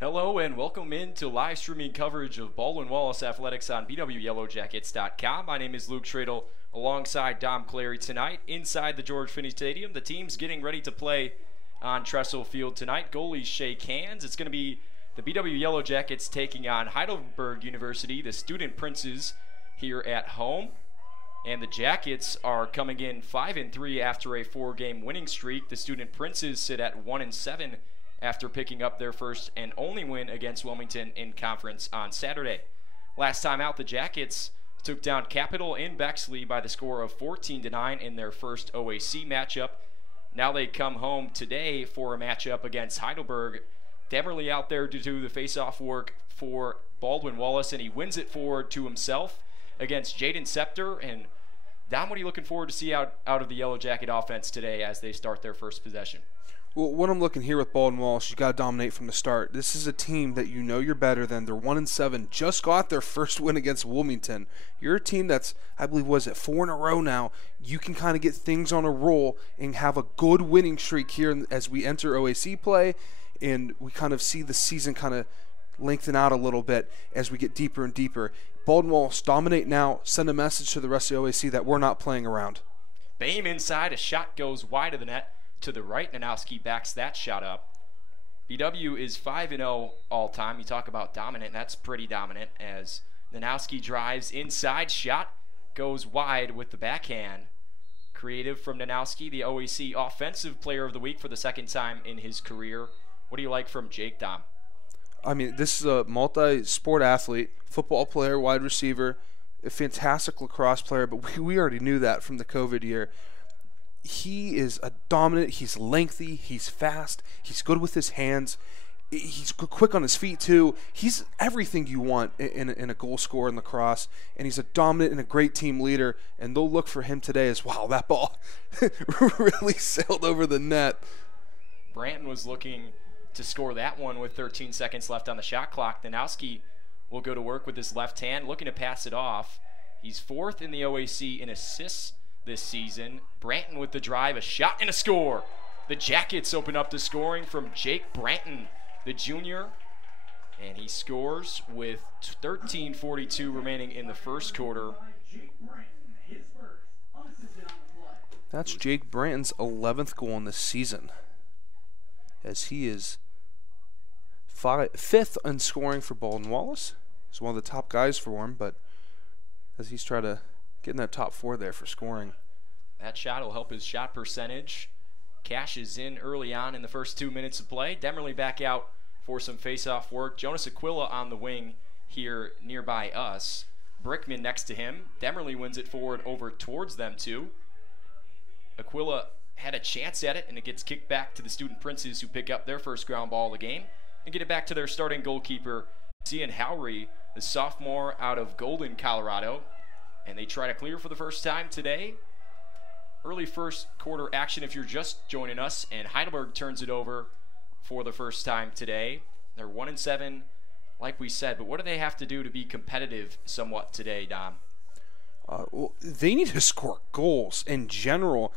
Hello and welcome into live streaming coverage of Baldwin Wallace Athletics on BWYellowJackets.com. My name is Luke Schradel alongside Dom Clary tonight inside the George Finnie Stadium. The team's getting ready to play on Tressel Field tonight. Goalies shake hands. It's going to be the BW Yellow Jackets taking on Heidelberg University, the Student Princes here at home. And the Jackets are coming in 5-3 after a 4-game winning streak. The Student Princes sit at 1-7 after picking up their first and only win against Wilmington in conference on Saturday. Last time out, the Jackets took down Capital in Bexley by the score of 14-9 in their first OAC matchup. Now they come home today for a matchup against Heidelberg. Demerly out there to do the face-off work for Baldwin Wallace, and he wins it forward to himself against Jaden Scepter. And Dom, what are you looking forward to see out of the Yellow Jacket offense today as they start their first possession? Well, what I'm looking here with Baldwin Wallace, you got to dominate from the start. This is a team that you know you're better than. They're 1-7, just got their first win against Wilmington. You're a team that's, I believe, 4 in a row now. You can kind of get things on a roll and have a good winning streak here as we enter OAC play, and we kind of see the season kind of lengthen out a little bit as we get deeper and deeper. Baldwin Wallace, dominate now. Send a message to the rest of the OAC that we're not playing around. Bame inside, a shot goes wide of the net. To the right, Nanowski backs that shot up. BW is 5-0 all-time. You talk about dominant, that's pretty dominant as Nanowski drives inside, shot goes wide with the backhand. Creative from Nanowski, the OAC Offensive Player of the Week for the second time in his career. What do you like from Jake, Dom? I mean, this is a multi-sport athlete, football player, wide receiver, a fantastic lacrosse player, but we already knew that from the COVID year. He is a dominant, he's lengthy, he's fast, he's good with his hands, he's quick on his feet too. He's everything you want in a goal scorer in lacrosse, and he's a dominant and a great team leader, and they'll look for him today as, wow, that ball really sailed over the net. Branton was looking to score that one with 13 seconds left on the shot clock. Nanowski will go to work with his left hand, looking to pass it off. He's 4th in the OAC in assists this season. Branton with the drive, a shot and a score. The Jackets open up the scoring from Jake Branton, the junior, and he scores with 13:42 remaining in the first quarter. That's Jake Branton's 11th goal in the season, as he is 5th in scoring for Baldwin Wallace. He's one of the top guys for him, but as he's trying to get in that top 4 there for scoring. That shot will help his shot percentage. Cashes in early on in the first 2 minutes of play. Demerly back out for some face-off work. Jonas Aquila on the wing here nearby us. Brickman next to him. Demerly wins it forward over towards them too. Aquila had a chance at it, and it gets kicked back to the Student Princes, who pick up their first ground ball of the game and get it back to their starting goalkeeper, Cian Howry, the sophomore out of Golden, Colorado. And they try to clear for the first time today. Early first quarter action if you're just joining us, and Heidelberg turns it over for the first time today. They're 1-7, like we said, but what do they have to do to be competitive somewhat today, Dom? Well, they need to score goals in general.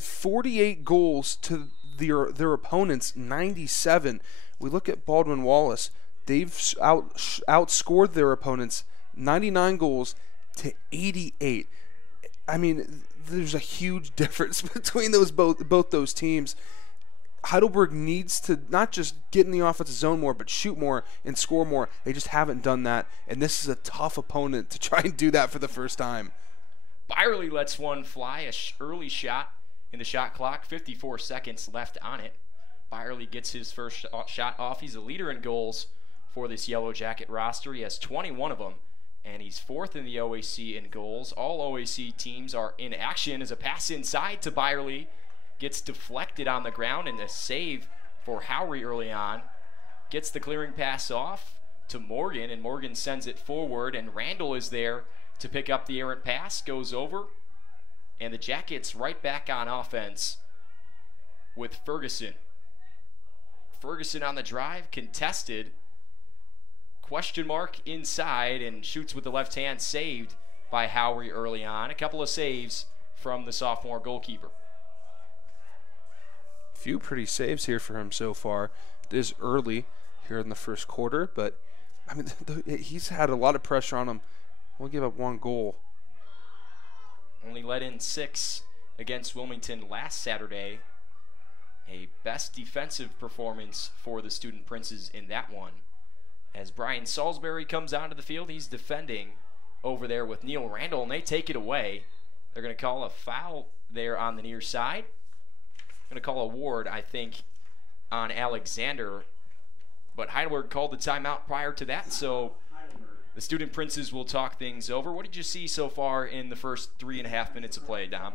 48 goals to their opponents, 97. We look at Baldwin Wallace. They've outscored their opponents 99 goals to 88. I mean, there's a huge difference between both those teams. Heidelberg needs to not just get in the offensive zone more, but shoot more and score more. They just haven't done that, and this is a tough opponent to try and do that for the first time. Byerly lets one fly, an early shot in the shot clock, 54 seconds left on it. Byerly gets his first shot off. He's a leader in goals for this Yellow Jacket roster. He has 21 of them, and he's 4th in the OAC in goals. All OAC teams are in action as a pass inside to Byerly gets deflected on the ground, and a save for Howry early on. Gets the clearing pass off to Morgan, and Morgan sends it forward, and Randall is there to pick up the errant pass, goes over, and the Jackets right back on offense with Ferguson. Ferguson on the drive, contested. Question mark inside, and shoots with the left hand, saved by Howry early on. A couple of saves from the sophomore goalkeeper. Few pretty saves here for him so far. This early. here in the first quarter. But, I mean, he's had a lot of pressure on him. We'll give up 1 goal. Only let in 6 against Wilmington last Saturday. A best defensive performance for the Student Princes in that one. As Brian Salisbury comes onto the field, he's defending over there with Neil Randall, and they take it away. They're going to call a foul there on the near side. Going to call a ward, I think, on Alexander. But Heidelberg called the timeout prior to that, so the Student Princes will talk things over. What did you see so far in the first 3.5 minutes of play, Dom?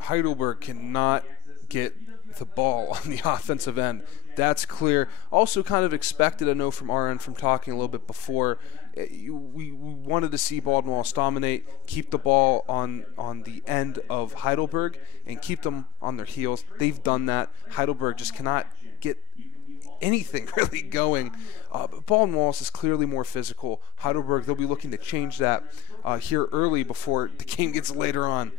Heidelberg cannot get the ball on the offensive end. That's clear. Also kind of expected, I know from our end, from talking a little bit before, we wanted to see Baldwin Wallace dominate, keep the ball on the end of Heidelberg, and keep them on their heels. They've done that. Heidelberg just cannot get anything really going. But Baldwin Wallace is clearly more physical. Heidelberg, they'll be looking to change that here early before the game gets later on.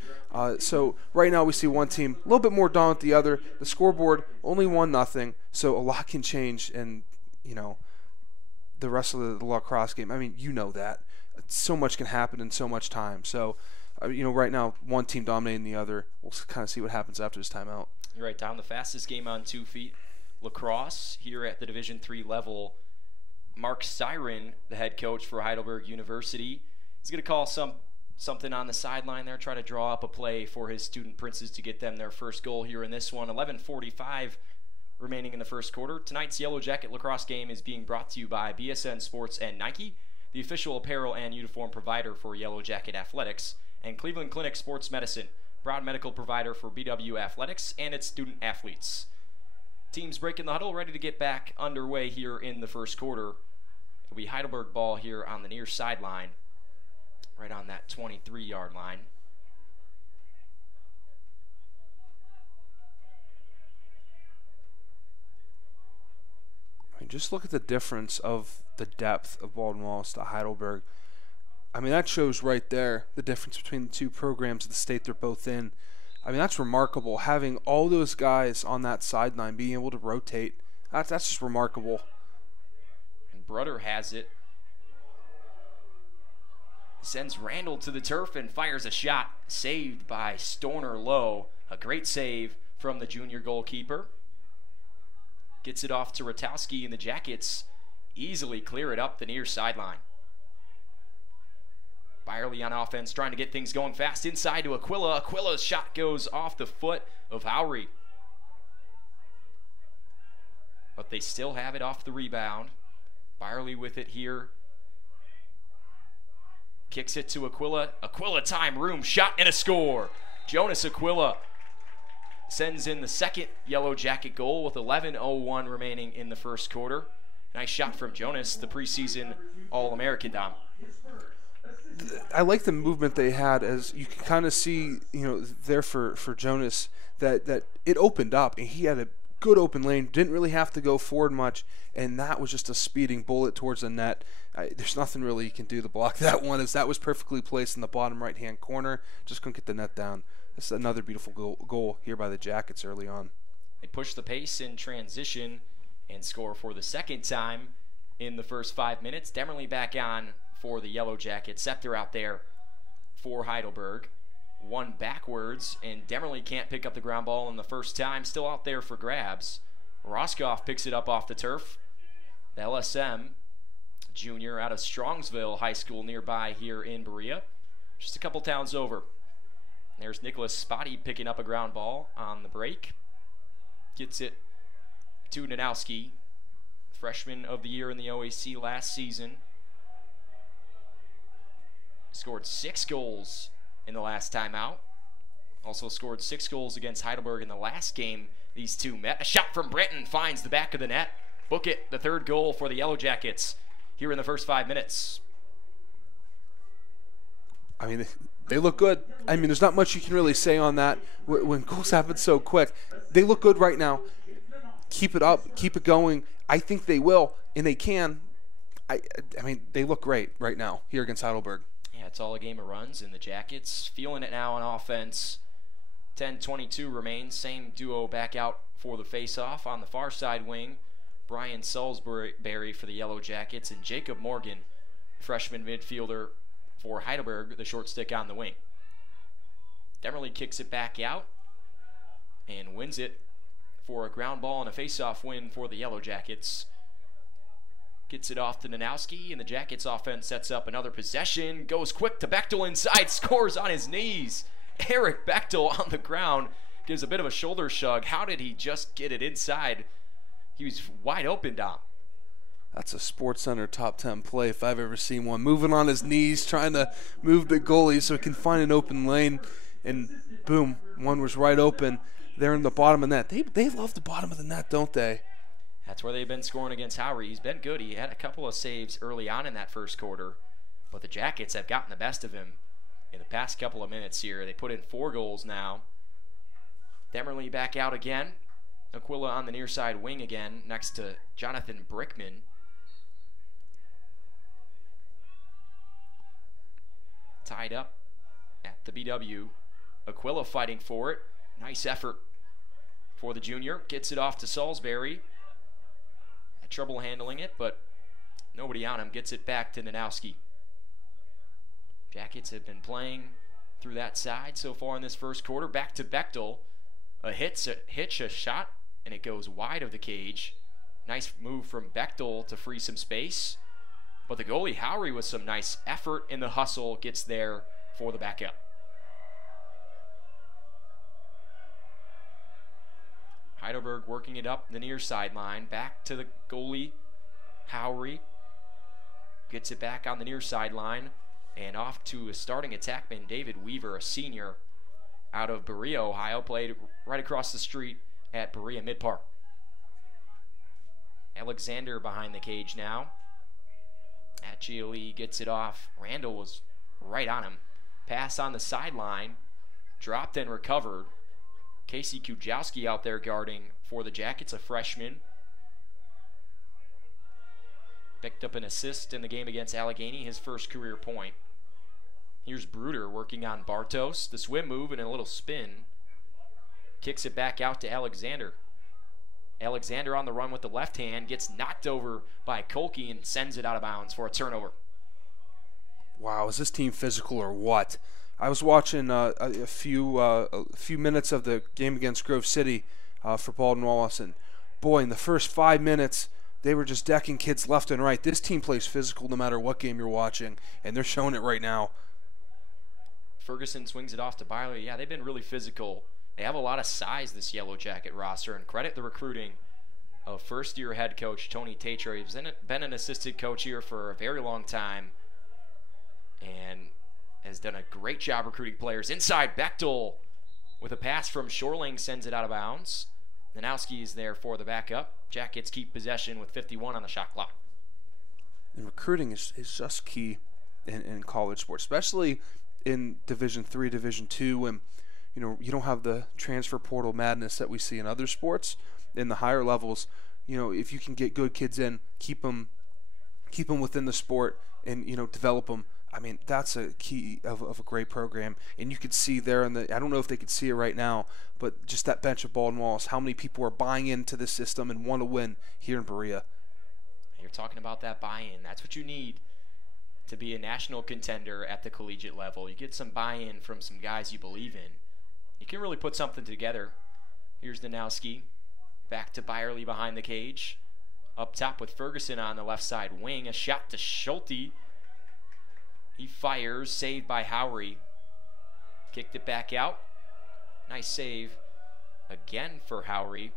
So right now we see one team a little bit more dominant than the other. The scoreboard only 1-0, so a lot can change in, the rest of the lacrosse game. I mean, you know that. So much can happen in so much time. So, right now one team dominating the other. We'll kind of see what happens after this timeout. You're right, Tom. The fastest game on 2 feet. Lacrosse here at the Division III level. Mark Styron, the head coach for Heidelberg University, he's going to call something on the sideline there, try to draw up a play for his Student Princes to get them their first goal here in this one. 11:45 remaining in the first quarter. Tonight's Yellow Jacket lacrosse game is being brought to you by BSN Sports and Nike, the official apparel and uniform provider for Yellow Jacket Athletics, and Cleveland Clinic Sports Medicine, proud medical provider for BW Athletics and its student athletes. Teams breaking the huddle, ready to get back underway here in the first quarter. It'll be Heidelberg ball here on the near sideline, right on that 23-yard line. I mean, just look at the difference of the depth of Baldwin Wallace to Heidelberg. I mean, that shows right there the difference between the two programs of the state they're both in. I mean, that's remarkable. Having all those guys on that sideline, being able to rotate, that's just remarkable. And Brudder has it. Sends Randall to the turf and fires a shot. Saved by Storner Lowe. A great save from the junior goalkeeper. Gets it off to Ratowski, and the Jackets easily clear it up the near sideline. Byerly on offense, trying to get things going fast inside to Aquila. Aquila's shot goes off the foot of Howry. But they still have it off the rebound. Byerly with it here. Kicks it to Aquila. Aquila time, room, shot, and a score. Jonas Aquila sends in the second Yellow Jacket goal with 11:01 remaining in the first quarter. Nice shot from Jonas, the preseason All-American, Dom. I like the movement they had, as you can kind of see, there for Jonas, that it opened up, and he had a good open lane, didn't really have to go forward much, and that was just a speeding bullet towards the net. There's nothing really you can do to block that one, as that was perfectly placed in the bottom right-hand corner. Just couldn't get the net down. This is another beautiful goal here by the Jackets early on. They push the pace in transition and score for the second time in the first 5 minutes. Demerly back on for the Yellow Jackets. Scepter out there for Heidelberg. One backwards, and Demerly can't pick up the ground ball in the first time. Still out there for grabs. Roscoff picks it up off the turf. The LSM junior out of Strongsville High School nearby here in Berea. Just a couple towns over. There's Nicholas Spotty picking up a ground ball on the break. Gets it to Nanowski, freshman of the year in the OAC last season. Scored 6 goals in the last time out. Also scored 6 goals against Heidelberg in the last game these two met. A shot from Brenton finds the back of the net. Book it, the third goal for the Yellow Jackets here in the first 5 minutes. I mean, they look good. I mean, there's not much you can really say on that when goals happen so quick. They look good right now. Keep it up. Keep it going. I think they will, and they can. I mean, they look great right now here against Heidelberg. Yeah, it's all a game of runs, and the Jackets feeling it now on offense. 10:22 remains. Same duo back out for the face-off on the far side wing. Brian Salisbury for the Yellow Jackets, and Jacob Morgan, freshman midfielder for Heidelberg, the short stick on the wing. Demerly kicks it back out and wins it for a ground ball and a face-off win for the Yellow Jackets. Gets it off to Nanowski, and the Jackets offense sets up another possession. Goes quick to Bechtel inside, scores on his knees. Eric Bechtel on the ground gives a bit of a shoulder shrug. How did he just get it inside? He was wide open, Dom. That's a SportsCenter top 10 play if I've ever seen one. Moving on his knees, trying to move the goalie so he can find an open lane. And boom, one was right open. They're in the bottom of the net. They love the bottom of the net, don't they? That's where they've been scoring against Howry. He's been good. He had a couple of saves early on in that first quarter, but the Jackets have gotten the best of him in the past couple of minutes here. They put in 4 goals now. Demerly back out again. Aquila on the near side wing again next to Jonathan Brickman. Tied up at the BW. Aquila fighting for it. Nice effort for the junior. Gets it off to Salisbury. Had trouble handling it, but nobody on him. Gets it back to Nanowski. Jackets have been playing through that side so far in this first quarter. Back to Bechtel. A shot, and it goes wide of the cage. Nice move from Bechtel to free some space. But the goalie, Howry, with some nice effort in the hustle, gets there for the backup. Heidelberg working it up the near sideline. Back to the goalie, Howry. Gets it back on the near sideline. And off to a starting attackman, David Weaver, a senior out of Berea, Ohio. Played right across the street at Berea Mid-Park. Alexander behind the cage now. At GLE gets it off. Randall was right on him. Pass on the sideline. Dropped and recovered. Casey Kujowski out there guarding for the Jackets, a freshman. Picked up an assist in the game against Allegheny, his first career point. Here's Bruder working on Bartos. The swim move and a little spin. Kicks it back out to Alexander. Alexander on the run with the left hand. Gets knocked over by Kolke and sends it out of bounds for a turnover. Wow, is this team physical or what? I was watching a few minutes of the game against Grove City for Baldwin Wallace, and boy, in the first 5 minutes, they were just decking kids left and right. This team plays physical no matter what game you're watching, and they're showing it right now. Ferguson swings it off to Byler. Yeah, they've been really physical. They have a lot of size, this Yellow Jacket roster, and credit the recruiting of first-year head coach Tony Tatro. He's been an assistant coach here for a very long time and has done a great job recruiting players. Inside, Bechtel with a pass from Shoreling sends it out of bounds. Nanowski is there for the backup. Jackets keep possession with 51 on the shot clock. And recruiting is just key in college sports, especially in Division III, Division II, when you don't have the transfer portal madness that we see in other sports. In the higher levels, if you can get good kids in, keep them within the sport, and develop them. I mean, that's a key of a great program. And you could see there I don't know if they could see it right now, but just that bench of Baldwin Wallace, how many people are buying into the system and want to win here in Berea. You're talking about that buy-in. That's what you need to be a national contender at the collegiate level. You get some buy-in from some guys you believe in. You can really put something together. Here's Nanowski. Back to Byerly behind the cage. Up top with Ferguson on the left side wing. A shot to Schulte. He fires, saved by Howry. Kicked it back out. Nice save again for Howry.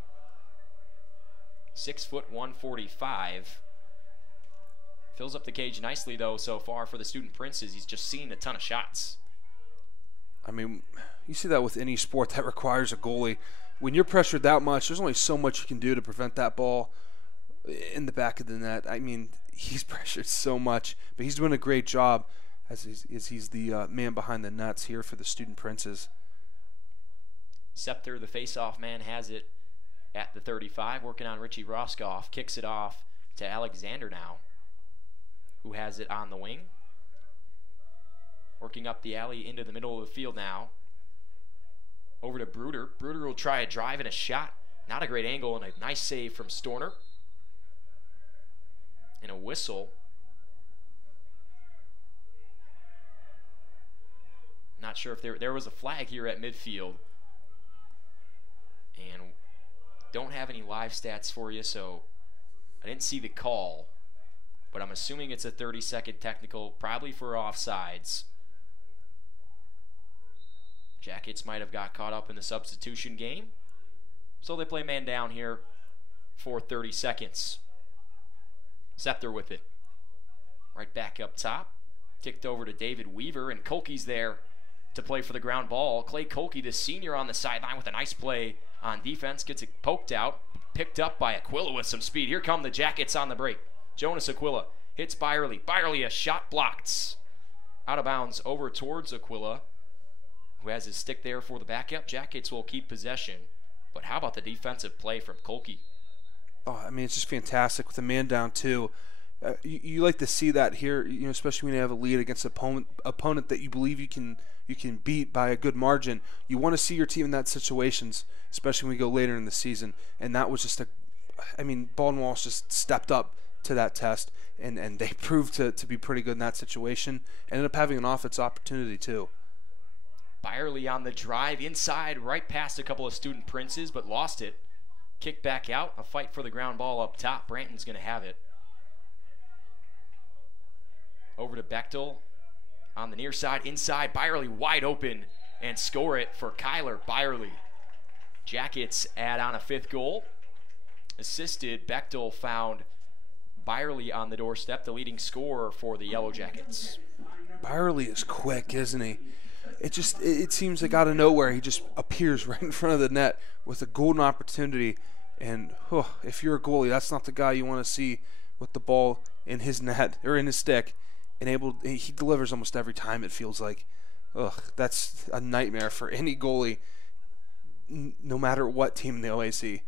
6 foot 145. Fills up the cage nicely though so far for the Student Princes. He's just seen a ton of shots. I mean, you see that with any sport that requires a goalie. When you're pressured that much, there's only so much you can do to prevent that ball in the back of the net. I mean, he's pressured so much, but he's doing a great job as he's the man behind the nets here for the Student Princes. Scepter, the face-off man, has it at the 35, working on Richie Roskoff. Kicks it off to Alexander now, who has it on the wing. Working up the alley into the middle of the field now. Over to Bruder. Bruder will try a drive and a shot. Not a great angle, and a nice save from Storner. whistle. Not sure if there was a flag here at midfield. And don't have any live stats for you, so I didn't see the call. But I'm assuming it's a 30-second technical, probably for offsides. Jackets might have got caught up in the substitution game. So they play man down here for 30 seconds. Scepter with it. Right back up top. Kicked over to David Weaver, and Kolke's there to play for the ground ball. Clay Kolke, the senior, on the sideline with a nice play on defense. Gets it poked out. Picked up by Aquila with some speed. Here come the Jackets on the break. Jonas Aquila hits Byerly. Byerly, a shot blocked. Out of bounds over towards Aquila, who has his stick there for the backup. Jackets will keep possession. But how about the defensive play from Kolke? Oh, I mean, it's just fantastic with the man down too. You like to see that here, especially when you have a lead against an opponent that you believe you can beat by a good margin. You want to see your team in that situations, especially when we go later in the season. And that was just Baldwin Wallace just stepped up to that test, and they proved to be pretty good in that situation. Ended up having an offense opportunity too. Byerly on the drive inside, right past a couple of student princes, but lost it. Kick back out, a fight for the ground ball up top. Branton's going to have it. Over to Bechtel on the near side, inside. Byerly wide open and score it for Kyler Byerly. Jackets add on a 5th goal. Assisted, Bechtel found Byerly on the doorstep, the leading scorer for the Yellow Jackets. Byerly is quick, isn't he? It seems like out of nowhere he just appears right in front of the net with a golden opportunity. And if you're a goalie, that's not the guy you want to see with the ball in his net or in his stick. And he delivers almost every time, it feels like. That's a nightmare for any goalie, no matter what team in the OAC.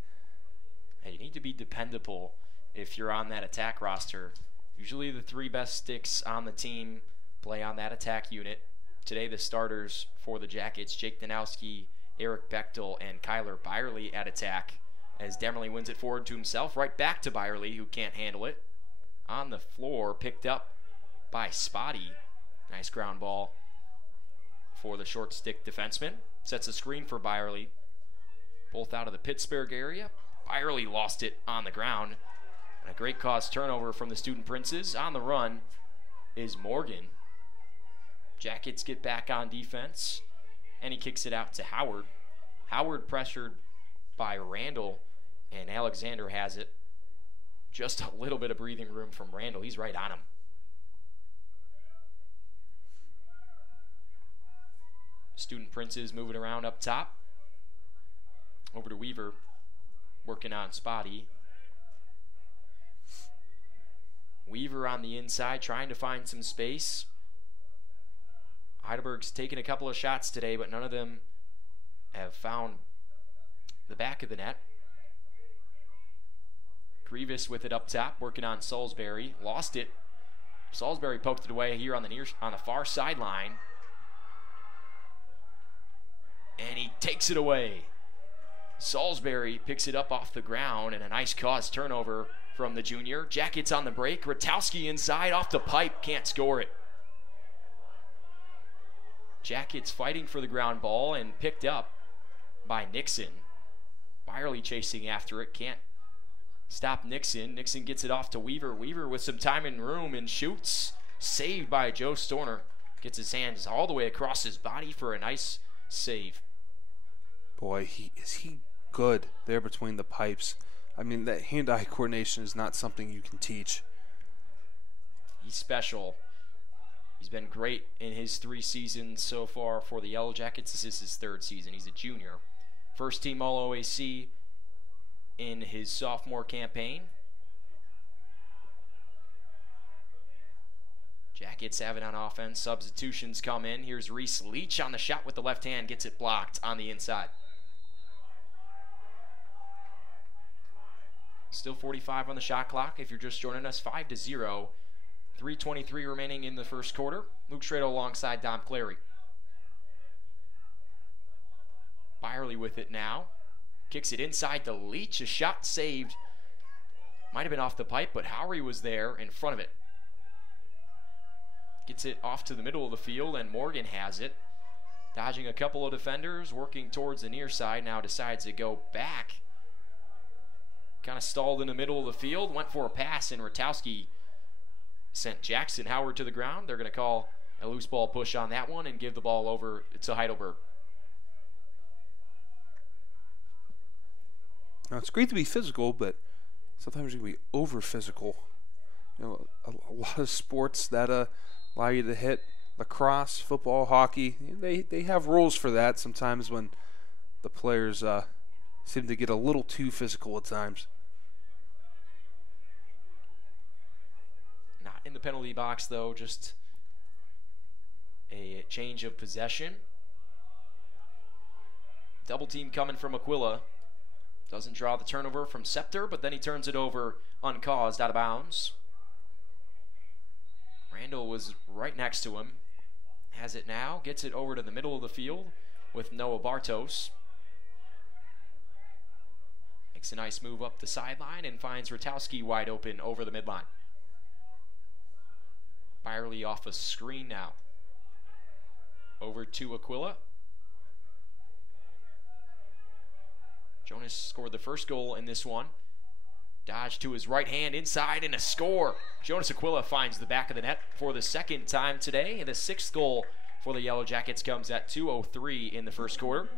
Hey, you need to be dependable if you're on that attack roster. Usually the 3 best sticks on the team play on that attack unit. Today the starters for the Jackets, Jake Danowski, Eric Bechtel, and Kyler Byerly at attack, as Demerly wins it forward to himself, right back to Byerly, who can't handle it. On the floor, picked up by Spotty. Nice ground ball for the short stick defenseman. Sets a screen for Byerly. Both out of the Pittsburgh area. Byerly lost it on the ground. And a great cause turnover from the Student Princes. On the run is Morgan. Jackets get back on defense, and he kicks it out to Howard. Howard pressured by Randall, and Alexander has it. Just a little bit of breathing room from Randall. He's right on him. Student Princes moving around up top. Over to Weaver, working on Spotty. Weaver on the inside, trying to find some space. Heidelberg's taken a couple of shots today, but none of them have found the back of the net. Grievous with it up top, working on Salisbury. Lost it. Salisbury poked it away here on the far sideline. And he takes it away. Salisbury picks it up off the ground, and a nice cause turnover from the junior. Jackets on the break. Ratowski inside, off the pipe, can't score it. Jackets fighting for the ground ball and picked up by Nixon. Byerly chasing after it, can't stop Nixon. Nixon gets it off to Weaver. Weaver with some time and room and shoots. Saved by Joe Storner. Gets his hands all the way across his body for a nice save. Boy, is he good there between the pipes. I mean, that hand-eye coordination is not something you can teach. He's special. He's been great in his 3 seasons so far for the Yellow Jackets. This is his 3rd season. He's a junior. First team All-OAC in his sophomore campaign. Jackets have it on offense. Substitutions come in. Here's Reese Leach on the shot with the left hand. Gets it blocked on the inside. Still 45 on the shot clock. If you're just joining us, 5-0. 3:23 remaining in the first quarter. Luke Schradel alongside Dom Clary. Byerly with it now. Kicks it inside to Leach. A shot saved Might have been off the pipe, but Howery was there in front of it. Gets it off to the middle of the field, and Morgan has it. Dodging a couple of defenders, working towards the near side. Now decides to go back. Kind of stalled in the middle of the field. Went for a pass, and Ratowski sent Jackson Howard to the ground. They're going to call a loose ball push on that one and give the ball over to Heidelberg. Now, it's great to be physical, but sometimes you can be over physical. You know, a lot of sports that allow you to hit, lacrosse, football, hockey, they have rules for that sometimes when the players seem to get a little too physical at times. Not in the penalty box, though, just a change of possession. Double team coming from Aquila. Doesn't draw the turnover from Scepter, but then he turns it over uncaused, out of bounds. Randall was right next to him. Has it now, gets it over to the middle of the field with Noah Bartos. Makes a nice move up the sideline and finds Ratowski wide open over the midline. Byerly off a screen now. Over to Aquila. Jonas scored the first goal in this one. Dodge to his right hand inside and a score. Jonas Aquila finds the back of the net for the second time today. And the sixth goal for the Yellow Jackets comes at 2:03 in the first quarter.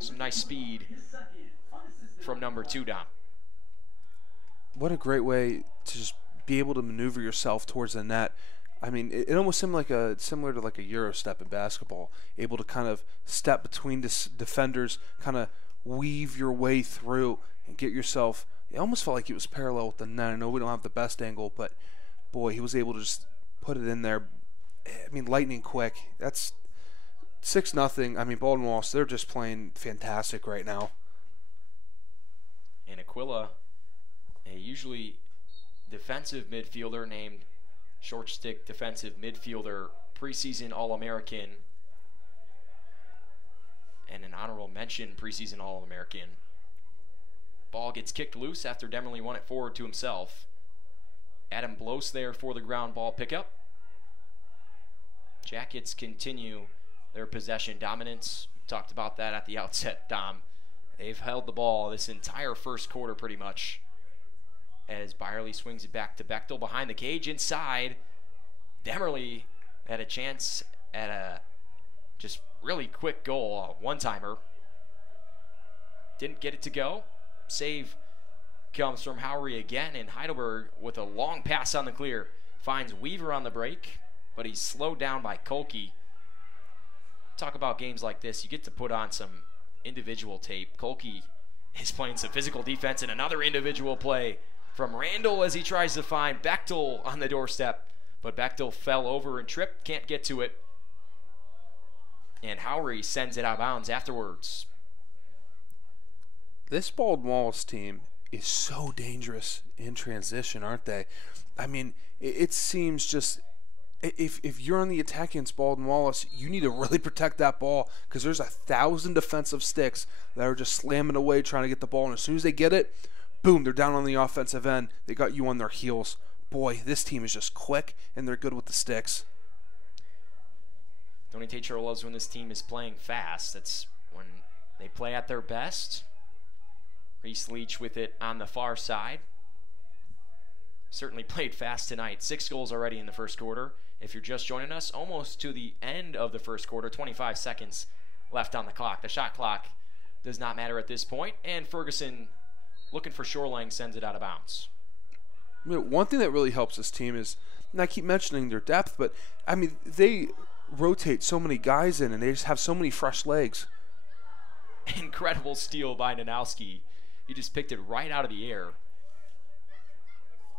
Some nice speed from number 2 down. What a great way to just be able to maneuver yourself towards the net. I mean, it almost seemed like similar to like a Euro step in basketball. Able to kind of step between defenders, kind of weave your way through and get yourself. It almost felt like it was parallel with the net. I know we don't have the best angle, but boy, he was able to just put it in there. I mean, lightning quick. That's 6-0. I mean, Baldwin Wallace, they're just playing fantastic right now. And Aquila, a usually defensive midfielder named short stick defensive midfielder, preseason All-American, and an honorable mention preseason All-American. Ball gets kicked loose after Demerly won it forward to himself. Adam Blos there for the ground ball pickup. Jackets continue their possession dominance. We talked about that at the outset, Dom. They've held the ball this entire first quarter pretty much. As Byerly swings it back to Bechtel behind the cage inside. Demerly had a chance at a just really quick goal, a one-timer. Didn't get it to go. Save comes from Howery again, and Heidelberg with a long pass on the clear finds Weaver on the break, but he's slowed down by Kolke. Talk about games like this, you get to put on some individual tape. Kolke is playing some physical defense, and another individual play from Randall as he tries to find Bechtel on the doorstep, but Bechtel fell over and tripped, can't get to it, and Howery sends it out of bounds afterwards. This Baldwin Wallace team is so dangerous in transition, aren't they? I mean, it seems just if you're on the attack against Baldwin Wallace, you need to really protect that ball because there's 1,000 defensive sticks that are just slamming away trying to get the ball, and as soon as they get it, boom, they're down on the offensive end. They got you on their heels. Boy, this team is just quick, and they're good with the sticks. Tony Tatro loves when this team is playing fast. That's when they play at their best. Reese Leach with it on the far side. Certainly played fast tonight. 6 goals already in the first quarter. If you're just joining us, almost to the end of the first quarter, 25 seconds left on the clock. The shot clock does not matter at this point, and Ferguson, looking for Shoreline, sends it out of bounds. You know, one thing that really helps this team is, and I keep mentioning their depth, but I mean, they rotate so many guys in, and they just have so many fresh legs. Incredible steal by Nanowski. He just picked it right out of the air.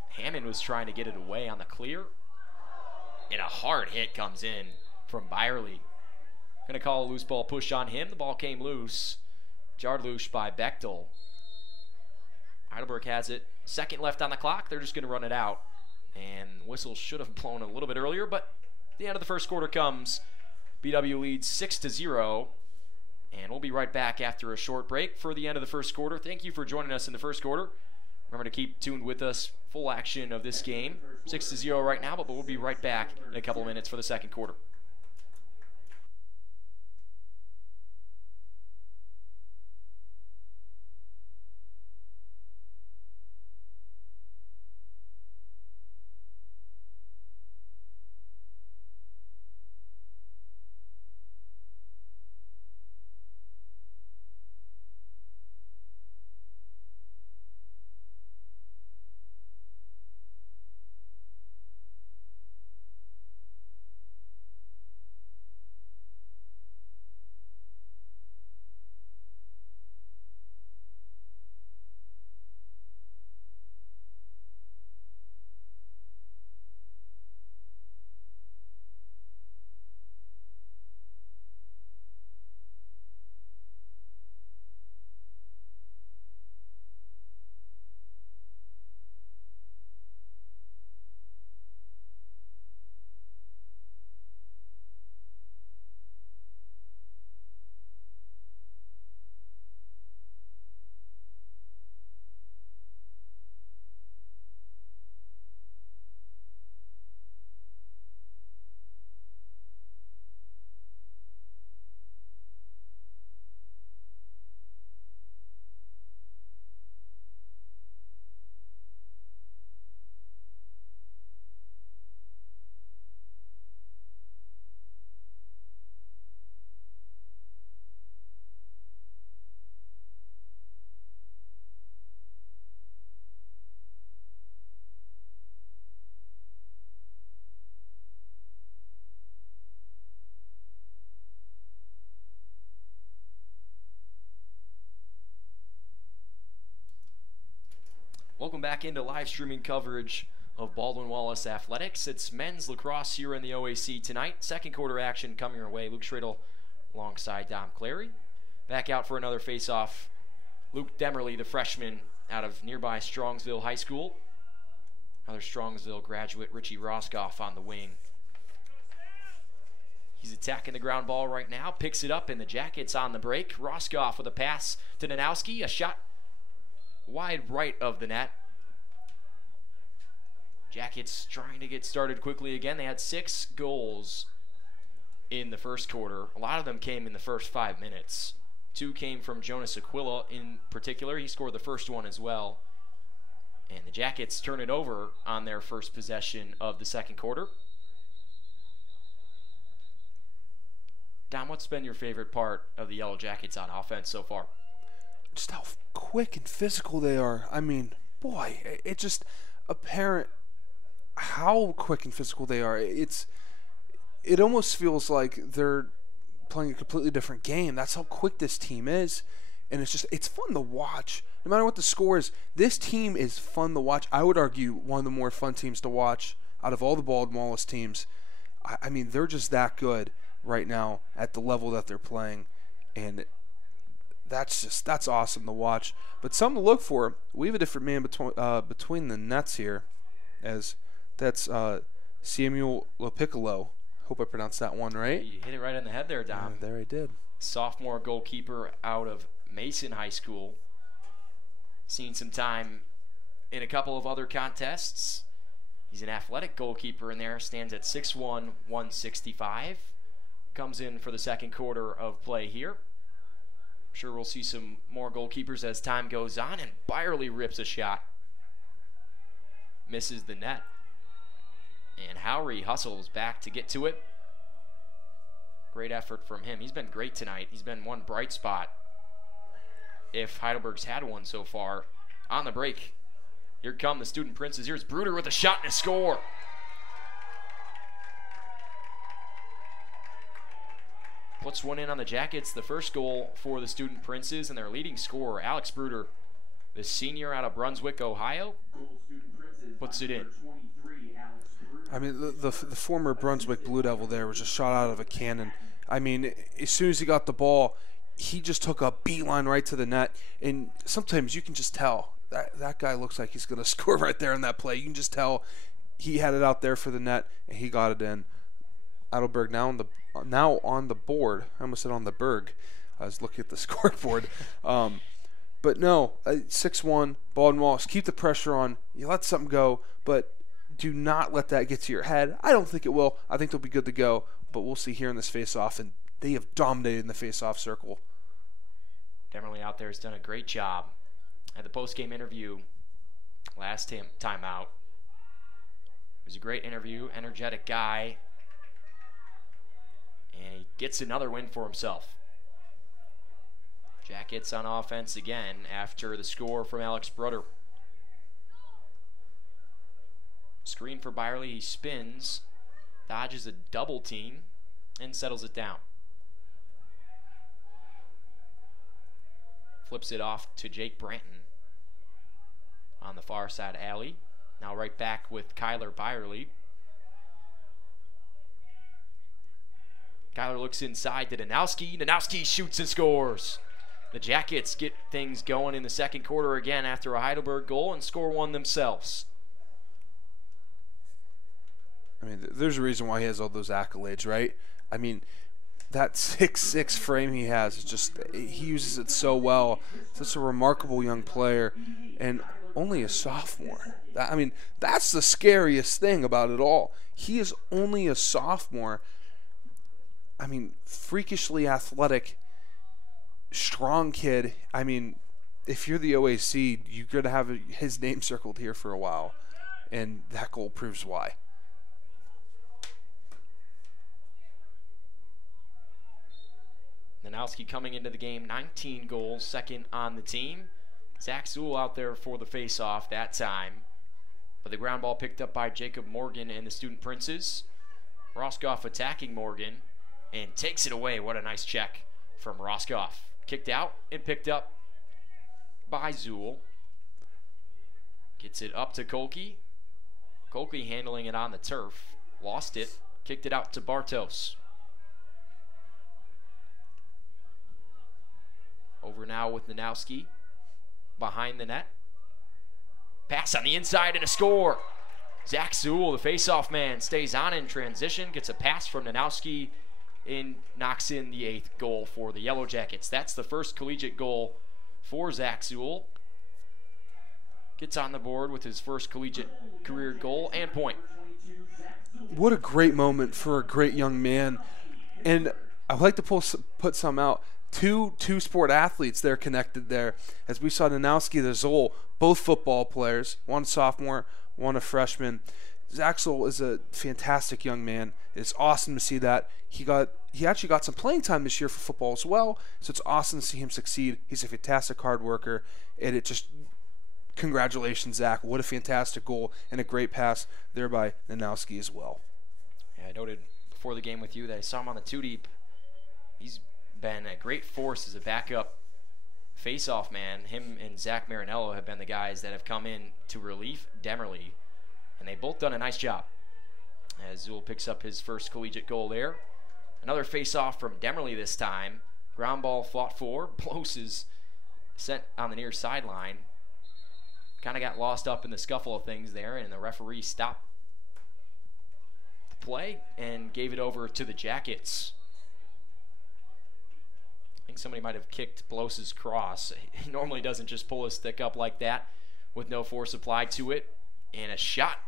Hammond was trying to get it away on the clear, and a hard hit comes in from Byerly. Gonna call a loose ball push on him. The ball came loose. Jarred loose by Bechtel. Heidelberg has it. Second left on the clock. They're just gonna run it out. And whistle should have blown a little bit earlier, but the end of the first quarter comes. BW leads 6-0. And we'll be right back after a short break for the end of the first quarter. Thank you for joining us in the first quarter. Remember to keep tuned with us. Full action of this game. 6-0 right now, but we'll be right back in a couple of minutes for the second quarter. Welcome back into live streaming coverage of Baldwin Wallace Athletics. It's men's lacrosse here in the OAC tonight. Second quarter action coming our way. Luke Schradel alongside Dom Clary. Back out for another face-off. Luke Demerly, the freshman out of nearby Strongsville High School. Another Strongsville graduate, Richie Roscoff, on the wing. He's attacking the ground ball right now. Picks it up, and the Jackets on the break. Roscoff with a pass to Nanowski. A shot wide right of the net. Jackets trying to get started quickly again. They had 6 goals in the first quarter. A lot of them came in the first 5 minutes. 2 came from Jonas Aquila in particular. He scored the first one as well. And the Jackets turn it over on their first possession of the second quarter. Dom, what's been your favorite part of the Yellow Jackets on offense so far? Just how quick and physical they are. I mean, boy, it's just apparent how quick and physical they are. It almost feels like they're playing a completely different game. That's how quick this team is, and it's fun to watch. No matter what the score is, this team is fun to watch. I would argue one of the more fun teams to watch out of all the Baldwin Wallace teams. I mean, they're just that good right now at the level that they're playing, and that's awesome to watch. But something to look for. We have a different man between the nets here, as that's Samuel Piccolo. Hope I pronounced that one right. You hit it right on the head there, Dom. There I did. Sophomore goalkeeper out of Mason High School. Seen some time in a couple of other contests. He's an athletic goalkeeper in there. Stands at 6'1", 165. Comes in for the second quarter of play here. I'm sure we'll see some more goalkeepers as time goes on, and Byerly rips a shot. Misses the net. And Howry hustles back to get to it. Great effort from him. He's been great tonight. He's been one bright spot, if Heidelberg's had one so far. On the break, here come the Student Princes. Here's Bruder with a shot and a score. Puts one in on the Jackets, the first goal for the Student Princes, and their leading scorer, Alex Bruder, the senior out of Brunswick, Ohio, puts it in. I mean, the former Brunswick Blue Devil there was just shot out of a cannon. I mean, as soon as he got the ball, he just took a beeline right to the net, and sometimes you can just tell that guy looks like he's going to score right there in that play. You can just tell he had it out there for the net, and he got it in. Heidelberg now on the board. I almost said on the Berg. I was looking at the scoreboard. But no, 6-1, Baldwin Wallace, keep the pressure on. You let something go, but do not let that get to your head. I don't think it will. I think they'll be good to go, but we'll see here in this face-off, and they have dominated in the face-off circle. Demerly out there has done a great job. At the post-game interview last time out, it was a great interview, energetic guy, and he gets another win for himself. Jackets on offense again after the score from Alex Brudder. Screen for Byerly, he spins, dodges a double team, and settles it down. Flips it off to Jake Branton on the far side alley. Now right back with Kyler Byerly. Kyler looks inside to Danowski. Danowski shoots and scores. The Jackets get things going in the second quarter again after a Heidelberg goal and score one themselves. I mean, there's a reason why he has all those accolades, right? I mean, that 6'6" frame he has is just, he uses it so well. Such a remarkable young player, and only a sophomore. I mean, that's the scariest thing about it all. He is only a sophomore. I mean, freakishly athletic, strong kid. I mean, if you're the OAC, you're going to have his name circled here for a while, and that goal proves why. Danowski coming into the game, 19 goals, second on the team. Zach Sewell out there for the face-off that time. But the ground ball picked up by Jacob Morgan and the Student Princes. Roscoff attacking Morgan and takes it away. What a nice check from Roscoff. Kicked out and picked up by Zool. Gets it up to Kolke. Kolke handling it on the turf. Lost it. Kicked it out to Bartos. Over now with Danowski. Behind the net. Pass on the inside and a score. Zach Sewell, the face-off man, stays on in transition. Gets a pass from Danowski and knocks in the 8th goal for the Yellow Jackets. That's the first collegiate goal for Zach Sewell. Gets on the board with his first collegiate career goal and point. What a great moment for a great young man. And I'd like to put some out. Two sport athletes there connected there. As we saw Danowski, the Zoll, both football players, one sophomore, one a freshman. Zach Zoll is a fantastic young man. It's awesome to see that. He actually got some playing time this year for football as well, so it's awesome to see him succeed. He's a fantastic hard worker, and it just, congratulations, Zach. What a fantastic goal and a great pass there by Danowski as well. Yeah, I noted before the game with you that I saw him on the 2-deep. He's been a great force as a backup face-off man. Him and Zach Marinello have been the guys that have come in to relief Demerly, and they've both done a nice job. As Zool picks up his first collegiate goal there. Another face-off from Demerly this time. Ground ball fought for. Blos is sent on the near sideline. Kind of got lost up in the scuffle of things there, and the referee stopped the play and gave it over to the Jackets. I think somebody might have kicked Blos's cross. He normally doesn't just pull his stick up like that with no force applied to it. And a shot.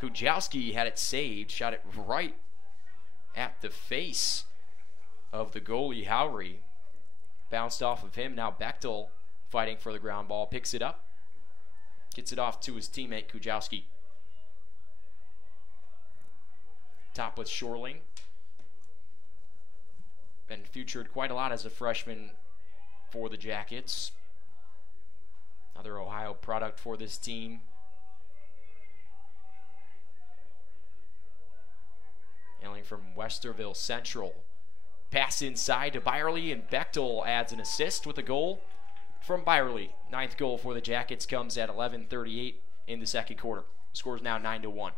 Kujawski had it saved, shot it right at the face of the goalie, Howry. Bounced off of him. Now Bechtel fighting for the ground ball. Picks it up. Gets it off to his teammate, Kujawski. Top with Shorling. Been featured quite a lot as a freshman for the Jackets. Another Ohio product for this team. Hailing from Westerville Central. Pass inside to Byerly, and Bechtel adds an assist with a goal from Byerly. 9th goal for the Jackets comes at 11:38 in the second quarter. Score's now 9-1.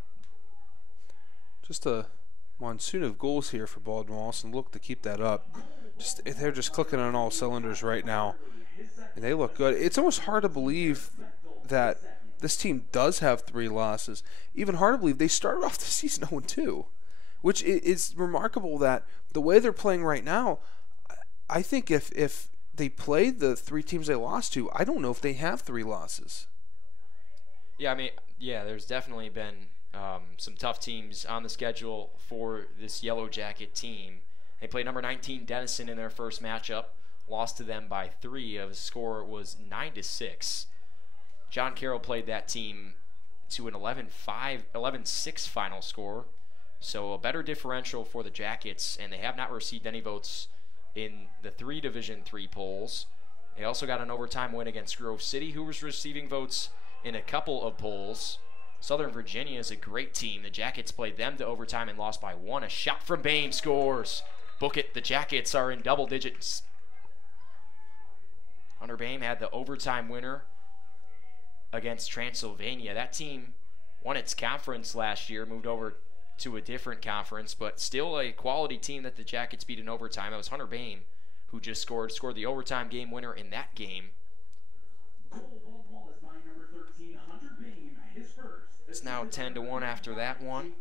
Just a monsoon of goals here for Baldwin Wallace, and look to keep that up. They're just clicking on all cylinders right now, and they look good. It's almost hard to believe that this team does have 3 losses. Even harder to believe they started off the season 0-2, which is remarkable that the way they're playing right now, I think if they played the 3 teams they lost to. I don't know if they have 3 losses. Yeah, I mean, yeah, there's definitely been some tough teams on the schedule for this Yellow Jacket team. They played number 19 Denison in their first matchup, lost to them by 3. The score was 9-6. John Carroll played that team to an 11-6 final score, so a better differential for the Jackets, and they have not received any votes in the 3 Division III polls. They also got an overtime win against Grove City, who was receiving votes in a couple of polls. Southern Virginia is a great team. The Jackets played them to overtime and lost by 1. A shot from Boehm scores. Book it. The Jackets are in double digits. Hunter Boehm had the overtime winner against Transylvania. That team won its conference last year, moved over to a different conference, but still a quality team that the Jackets beat in overtime. It was Hunter Boehm who just scored the overtime game winner in that game. It's now 10-1 after that one.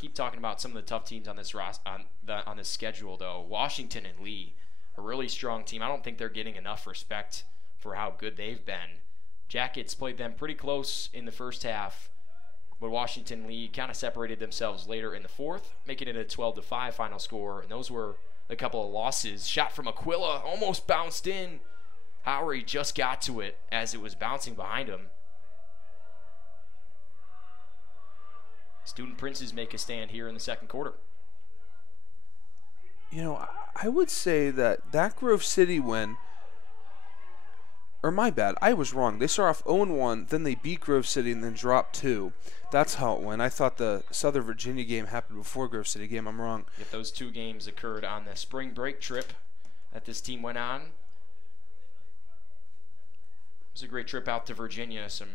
Keep talking about some of the tough teams on this on this schedule, though. Washington and Lee, a really strong team. I don't think they're getting enough respect for how good they've been. Jackets played them pretty close in the first half, but Washington Lee kind of separated themselves later in the fourth, making it a 12-5 final score, and those were a couple of losses. Shot from Aquila, almost bounced in. However, just got to it as it was bouncing behind him. Student Princes make a stand here in the second quarter. You know, I would say that Grove City win, or my bad, I was wrong. They start off 0-1, then they beat Grove City and then drop 2. That's how it went. I thought the Southern Virginia game happened before Grove City game. I'm wrong. If those 2 games occurred on the spring break trip that this team went on. It was a great trip out to Virginia. Some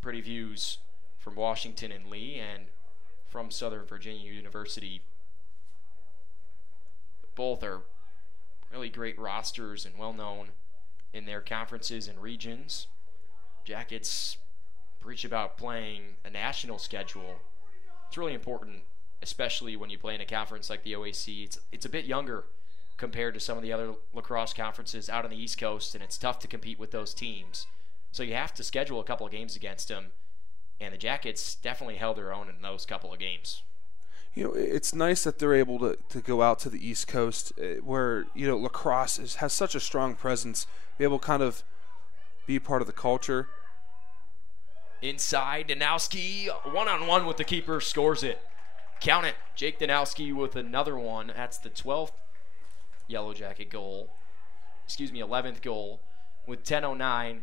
pretty views from Washington and Lee and from Southern Virginia University. Both are really great rosters and well-known in their conferences and regions. Jackets preach about playing a national schedule. It's really important, especially when you play in a conference like the OAC. It's a bit younger compared to some of the other lacrosse conferences out on the East Coast, and it's tough to compete with those teams. So you have to schedule a couple of games against them, and the Jackets definitely held their own in those couple of games. You know, it's nice that they're able to go out to the East Coast where, you know, lacrosse has such a strong presence, be able to kind of be part of the culture. Inside, Danowski, one-on-one with the keeper, scores it. Count it. Jake Danowski with another one. That's the 12th Yellow Jacket goal. 11th goal with 10:09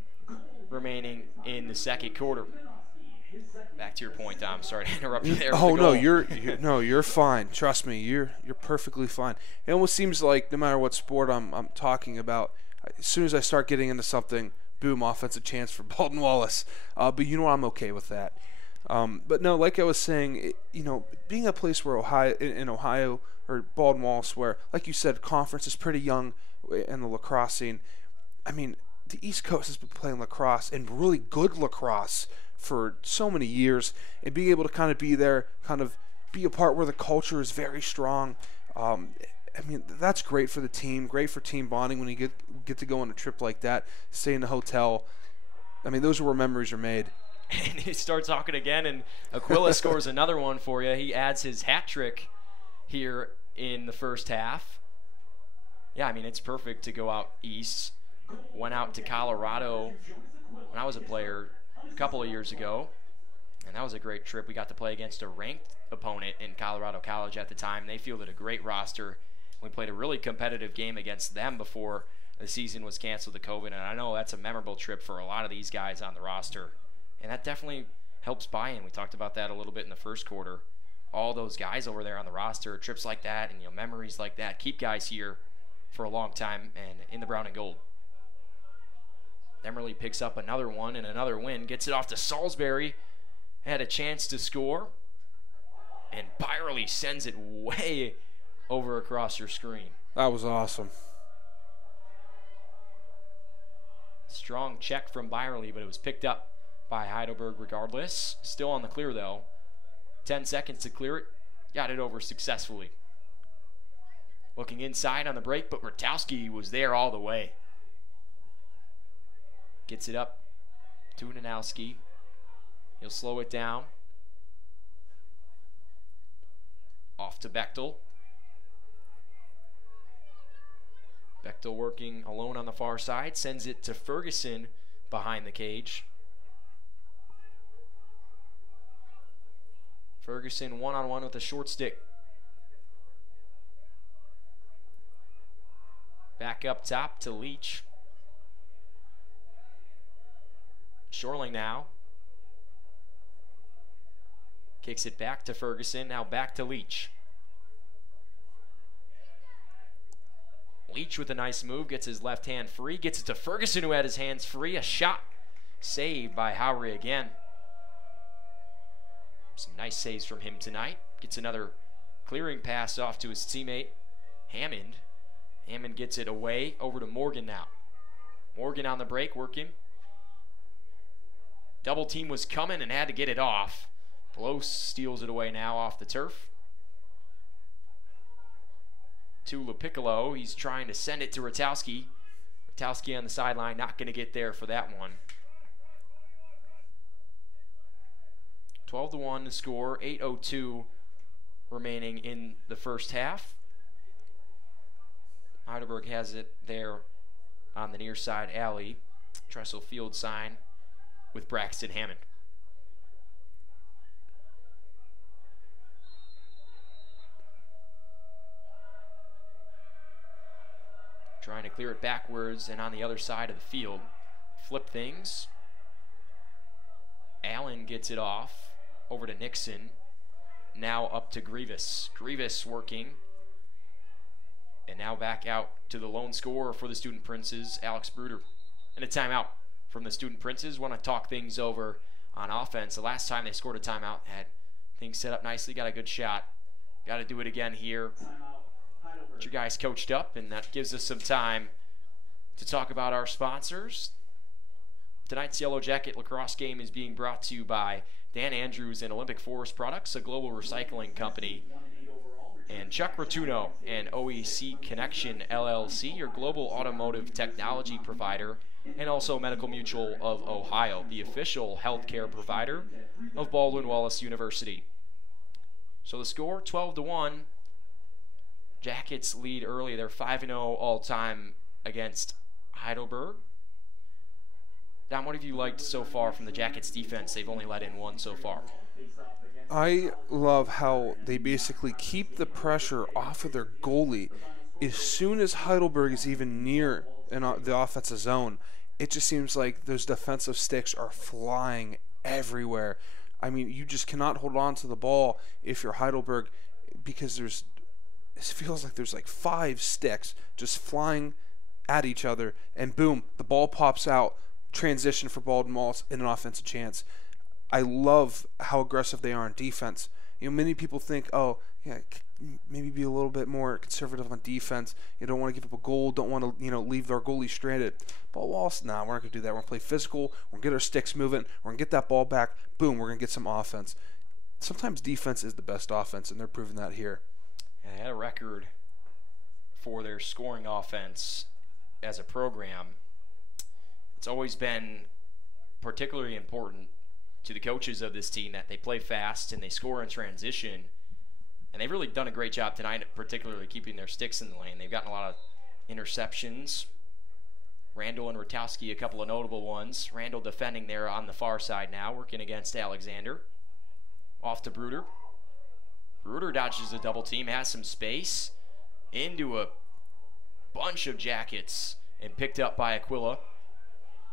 remaining in the second quarter. Back to your point, Dom. Sorry to interrupt you there. Oh no, you're fine. Trust me, you're perfectly fine. It almost seems like no matter what sport I'm talking about, as soon as I start getting into something, boom, offensive chance for Baldwin Wallace. But you know I'm okay with that. But no, like I was saying, you know, being a place where Ohio or Baldwin Wallace, where, like you said, conference is pretty young in the lacrosse scene. I mean, the East Coast has been playing lacrosse and really good lacrosse for so many years, and being able to kind of be there, kind of be a part where the culture is very strong. I mean, that's great for the team, great for team bonding when you get to go on a trip like that, stay in a hotel. I mean, those are where memories are made. And he starts talking again, and Aquila scores another one for you. He adds his hat trick here in the first half. Yeah, I mean, it's perfect to go out east. Went out to Colorado when I was a player a couple of years ago, and that was a great trip. We got to play against a ranked opponent in Colorado College at the time. They fielded a great roster. We played a really competitive game against them before the season was canceled to COVID, and I know that's a memorable trip for a lot of these guys on the roster, and that definitely helps buy-in. We talked about that a little bit in the first quarter. All those guys over there on the roster, trips like that and, you know, memories like that keep guys here for a long time and in the brown and gold. Emerly picks up another one and another win, gets it off to Salisbury, had a chance to score, and Byerly sends it way over across your screen. That was awesome. Strong check from Byerly, but it was picked up by Heidelberg regardless. Still on the clear though. 10 seconds to clear it. Got it over successfully. Looking inside on the break, but Rutowski was there all the way. Gets it up to Nanowski. He'll slow it down. Off to Bechtel. Bechtel working alone on the far side. Sends it to Ferguson behind the cage. Ferguson one-on-one with a short stick. Back up top to Leach. Shorling now. Kicks it back to Ferguson. Now back to Leach. Leach with a nice move. Gets his left hand free. Gets it to Ferguson, who had his hands free. A shot saved by Howry again. Some nice saves from him tonight. Gets another clearing pass off to his teammate, Hammond. Hammond gets it away over to Morgan now. Morgan on the break, working. Double team was coming and had to get it off. Blow steals it away now off the turf. To Piccolo. He's trying to send it to Rutowski. Rutowski on the sideline, not going to get there for that one. 12-1 to score, 8:02 remaining in the first half. Heidelberg has it there on the near side alley. Tressel Field sign with Braxton Hammond. Trying to clear it backwards and on the other side of the field. Flip things. Allen gets it off over to Nixon. Now up to Grievous. Grievous working. And now back out to the lone scorer for the Student Princes, Alex Bruder. And a timeout from the Student Princes. Want to talk things over on offense. The last time they scored a timeout, had things set up nicely, got a good shot. Got to do it again here. Get your guys coached up, and that gives us some time to talk about our sponsors. Tonight's Yellow Jacket lacrosse game is being brought to you by Dan Andrews and Olympic Forest Products, a global recycling company, and Chuck Rotuno and OEC Connection LLC, your global automotive technology provider, and also Medical Mutual of Ohio, the official healthcare provider of Baldwin Wallace University. So the score, 12-1. Jackets lead early. They're 5-0 all-time against Heidelberg. Dom, what have you liked so far from the Jackets defense? They've only let in one so far. I love how they basically keep the pressure off of their goalie. As soon as Heidelberg is even near the offensive zone, it just seems like those defensive sticks are flying everywhere. I mean, you just cannot hold on to the ball if you're Heidelberg, because it feels like there's like 5 sticks just flying at each other, and boom, the ball pops out, transition for Baldwin Wallace, and an offensive chance. I love how aggressive they are on defense. You know, many people think, oh, yeah, maybe be a little bit more conservative on defense. You don't want to give up a goal, don't want to, leave our goalie stranded. But Wallace, we're not going to do that. We're going to play physical. We're going to get our sticks moving. We're going to get that ball back. Boom, we're going to get some offense. Sometimes defense is the best offense, and they're proving that here. Yeah, they had a record for their scoring offense as a program. It's always been particularly important to the coaches of this team that they play fast and they score in transition. And they've really done a great job tonight, particularly keeping their sticks in the lane. They've gotten a lot of interceptions. Randall and Rutowski, a couple of notable ones. Randall defending there on the far side now, working against Alexander. Off to Bruder. Bruder dodges a double team, has some space. Into a bunch of Jackets and picked up by Aquila.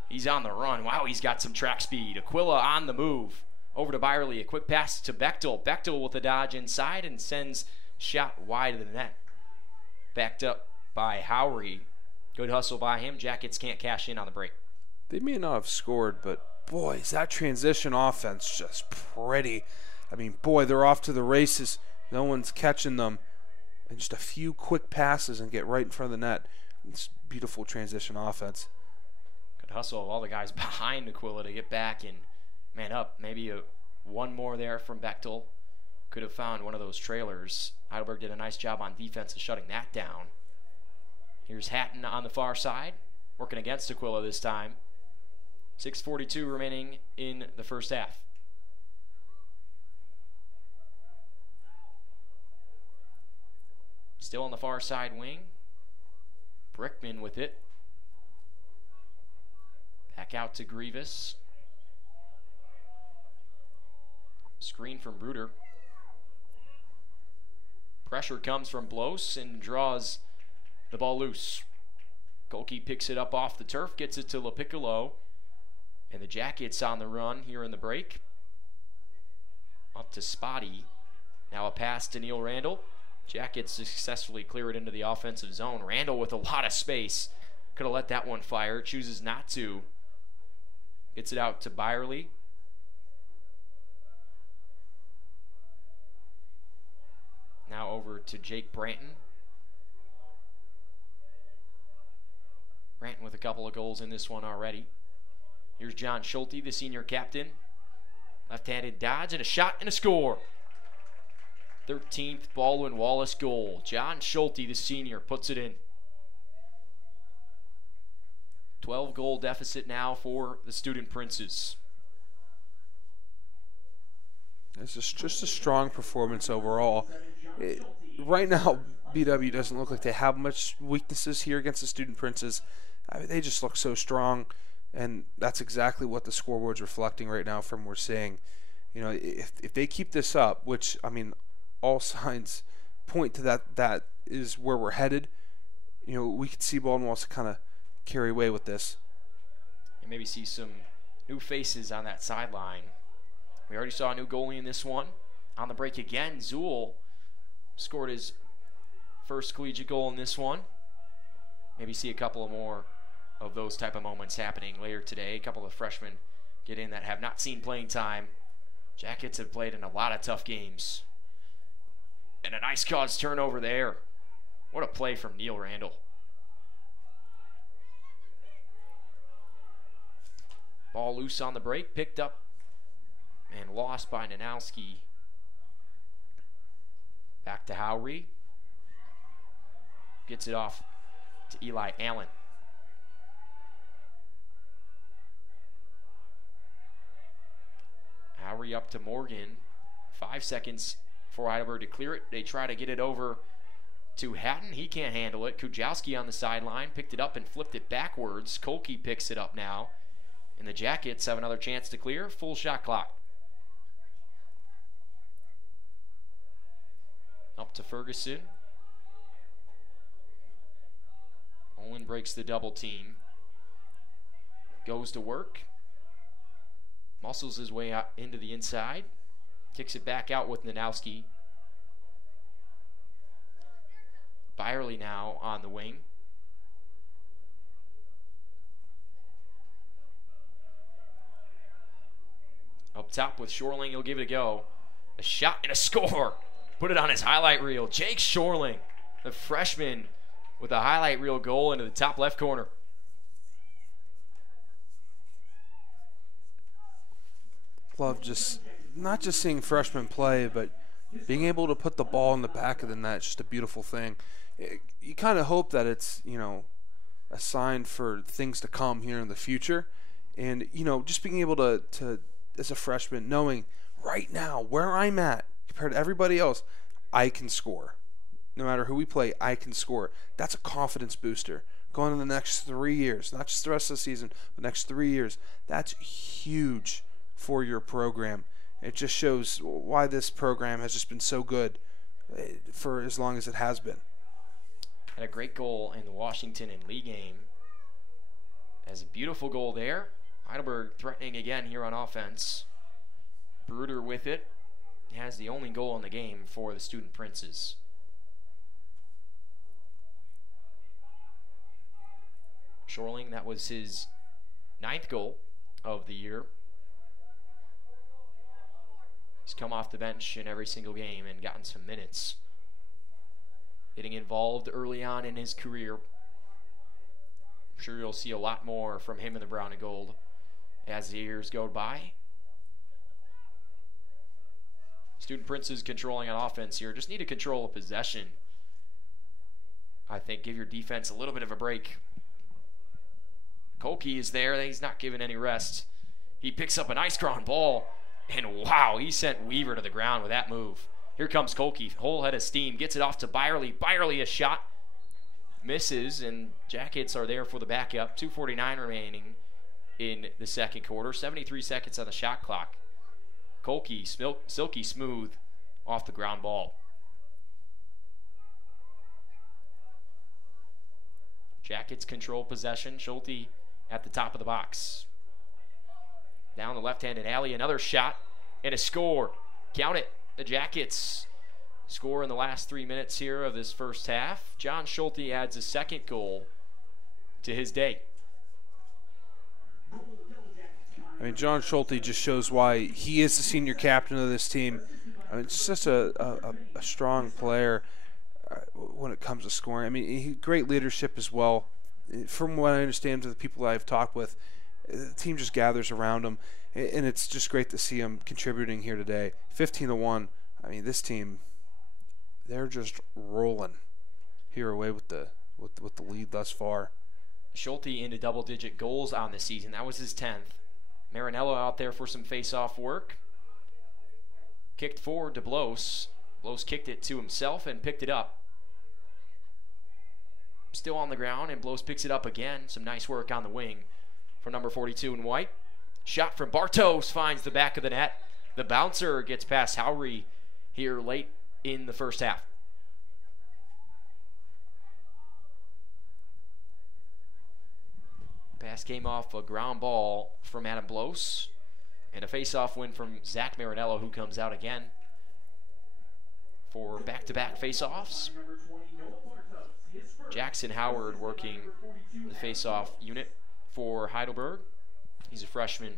He's on the run. Wow, he's got some track speed. Aquila on the move. Over to Byerly. A quick pass to Bechtel. Bechtel with a dodge inside and sends shot wide of the net. Backed up by Howry. Good hustle by him. Jackets can't cash in on the break. They may not have scored, but boy, is that transition offense just pretty. I mean, boy, they're off to the races. No one's catching them. And just a few quick passes and get right in front of the net. It's beautiful transition offense. Good hustle of all the guys behind Aquila to get back and man up. Maybe one more there from Bechtel. could have found one of those trailers. Heidelberg did a nice job on defense of shutting that down. Here's Hatton on the far side, working against Piccolo this time. 6:42 remaining in the first half. Still on the far side wing. Brickman with it. Back out to Grievous. Screen from Bruder. Pressure comes from Blos and draws the ball loose. Kolke picks it up off the turf, gets it to Piccolo. And the Jackets on the run here in the break. Up to Spotty. Now a pass to Neil Randall. Jackets successfully clear it into the offensive zone. Randall with a lot of space. Could have let that one fire. Chooses not to. Gets it out to Byerly. Now over to Jake Branton. Branton with a couple of goals in this one already. Here's John Schulte, the senior captain. Left-handed dodge and a shot and a score. 13th Baldwin Wallace goal. John Schulte, the senior, puts it in. 12-goal deficit now for the Student Princes. It's just a strong performance overall. Right now, BW doesn't look like they have much weaknesses here against the Student Princes. I mean, they just look so strong, and that's exactly what the scoreboard's reflecting right now from what we're seeing. You know, if they keep this up, which, I mean, all signs point to that is where we're headed, you know, we could see Baldwin Wallace kind of carry away with this. And maybe see some new faces on that sideline. We already saw a new goalie in this one. On the break again, Zool scored his first collegiate goal in this one. Maybe see a couple of more of those type of moments happening later today. A couple of freshmen get in that have not seen playing time. Jackets have played in a lot of tough games. And a nice cause turnover there. What a play from Neil Randall. Ball loose on the break, picked up and lost by Nanowski. Back to Howry. Gets it off to Eli Allen. Howry up to Morgan. 5 seconds for Heidelberg to clear it. They try to get it over to Hatton. He can't handle it. Kujawski on the sideline picked it up and flipped it backwards. Kolke picks it up now. And the Jackets have another chance to clear. Full shot clock. Up to Ferguson. Olin breaks the double team. Goes to work. Muscles his way out into the inside. Kicks it back out with Nanowski. Byerly now on the wing. Up top with Shorling, he'll give it a go. A shot and a score. Put it on his highlight reel. Jake Shorling, the freshman, with a highlight reel goal into the top left corner. Love not just seeing freshmen play, but being able to put the ball in the back of the net. Just a beautiful thing. You kind of hope that it's, you know, a sign for things to come here in the future. And, you know, just being able to as a freshman, knowing right now where I'm at compared to everybody else, I can score. No matter who we play, I can score. That's a confidence booster. Going in the next 3 years, not just the rest of the season, but the next 3 years, that's huge for your program. It just shows why this program has just been so good for as long as it has been. Had a great goal in the Washington and Lee game. Has a beautiful goal there. Heidelberg threatening again here on offense. Bruder with it. He has the only goal in the game for the Student Princes. Shorling, that was his 9th goal of the year. He's come off the bench in every single game and gotten some minutes. Getting involved early on in his career. I'm sure you'll see a lot more from him in the brown and gold as the years go by. Student Prince's controlling on offense here. Just need to control a possession. I think give your defense a little bit of a break. Kolke is there. He's not giving any rest. He picks up a nice ground ball. And wow, he sent Weaver to the ground with that move. Here comes Kolke, whole head of steam. Gets it off to Byerly. Byerly a shot. Misses, and Jackets are there for the backup. 2:49 remaining in the second quarter. 73 seconds on the shot clock. Kolke, silky smooth off the ground ball. Jackets control possession. Schulte at the top of the box. Down the left-handed alley, another shot and a score. Count it. The Jackets score in the last 3 minutes here of this first half. John Schulte adds a second goal to his day. I mean, John Schulte just shows why he is the senior captain of this team. I mean, it's just a strong player when it comes to scoring. I mean, great leadership as well. From what I understand to the people I've talked with, the team just gathers around him, and it's just great to see him contributing here today. 15-1. I mean, this team, they're just rolling here away with the lead thus far. Schulte into double-digit goals on the season. That was his 10th. Marinello out there for some face-off work. Kicked forward to Blos. Blos kicked it to himself and picked it up. Still on the ground, and Blos picks it up again. Some nice work on the wing for number 42 in white. Shot from Bartos finds the back of the net. The bouncer gets past Howry here late in the first half. Pass came off a ground ball from Adam Blos. And a face-off win from Zach Marinello, who comes out again for back-to-back face-offs. Jackson Howard working the face-off unit for Heidelberg. He's a freshman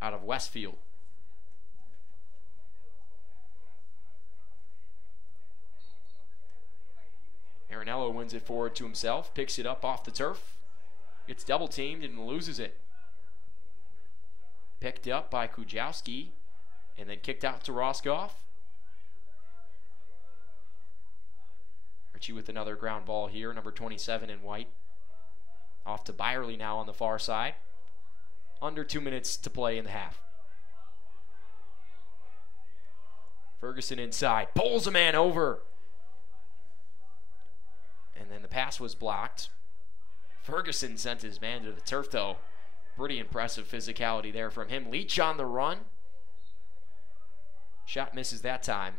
out of Westfield. Marinello wins it forward to himself, picks it up off the turf, gets double-teamed and loses it. Picked up by Kujawski and then kicked out to Roscoff. Archie with another ground ball here, number 27 in white. Off to Byerly now on the far side. Under 2 minutes to play in the half. Ferguson inside, pulls a man over. And then the pass was blocked. Ferguson sent his man to the turf though. Pretty impressive physicality there from him. Leach on the run. Shot misses that time.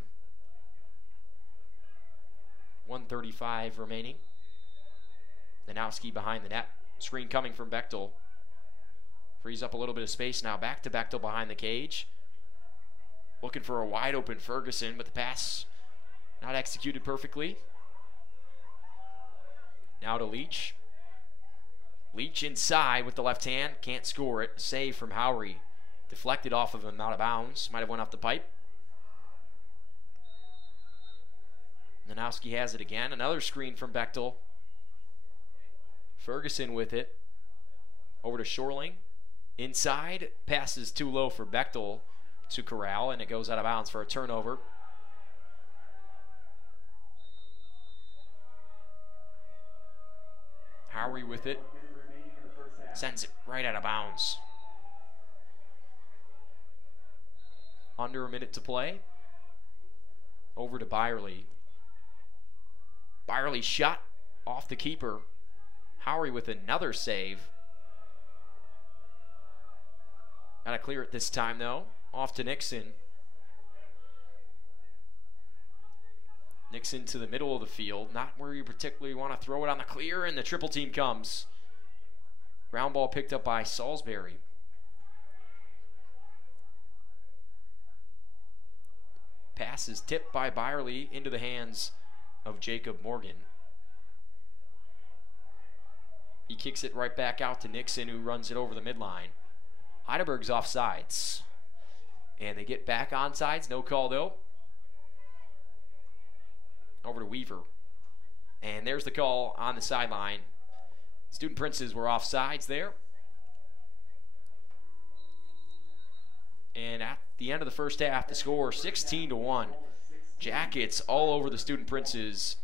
1:35 remaining. Danowski behind the net. Screen coming from Bechtel. Frees up a little bit of space now. Back to Bechtel behind the cage. Looking for a wide open Ferguson, but the pass not executed perfectly. Now to Leach. Leach inside with the left hand. Can't score it. Save from Howry. Deflected off of him out of bounds. Might have went off the pipe. Nanowski has it again. Another screen from Bechtel. Ferguson with it. Over to Shorling. Inside. Passes too low for Bechtel to corral, and it goes out of bounds for a turnover. Howry with it. Sends it right out of bounds. Under a minute to play. Over to Byerly. Byerly shot off the keeper. Howry with another save. Got to clear it this time though. Off to Nixon. Nixon to the middle of the field. Not where you particularly want to throw it on the clear, and the triple team comes. Ground ball picked up by Salisbury. Pass is tipped by Byerly into the hands of Jacob Morgan. He kicks it right back out to Nixon, who runs it over the midline. Heidelberg's offsides. And they get back onsides. No call though. Over to Weaver. And there's the call on the sideline. Student Princes were offsides there. And at the end of the first half, the score 16-1. Jackets all over the Student Princes.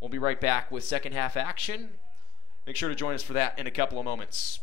We'll be right back with second half action. Make sure to join us for that in a couple of moments.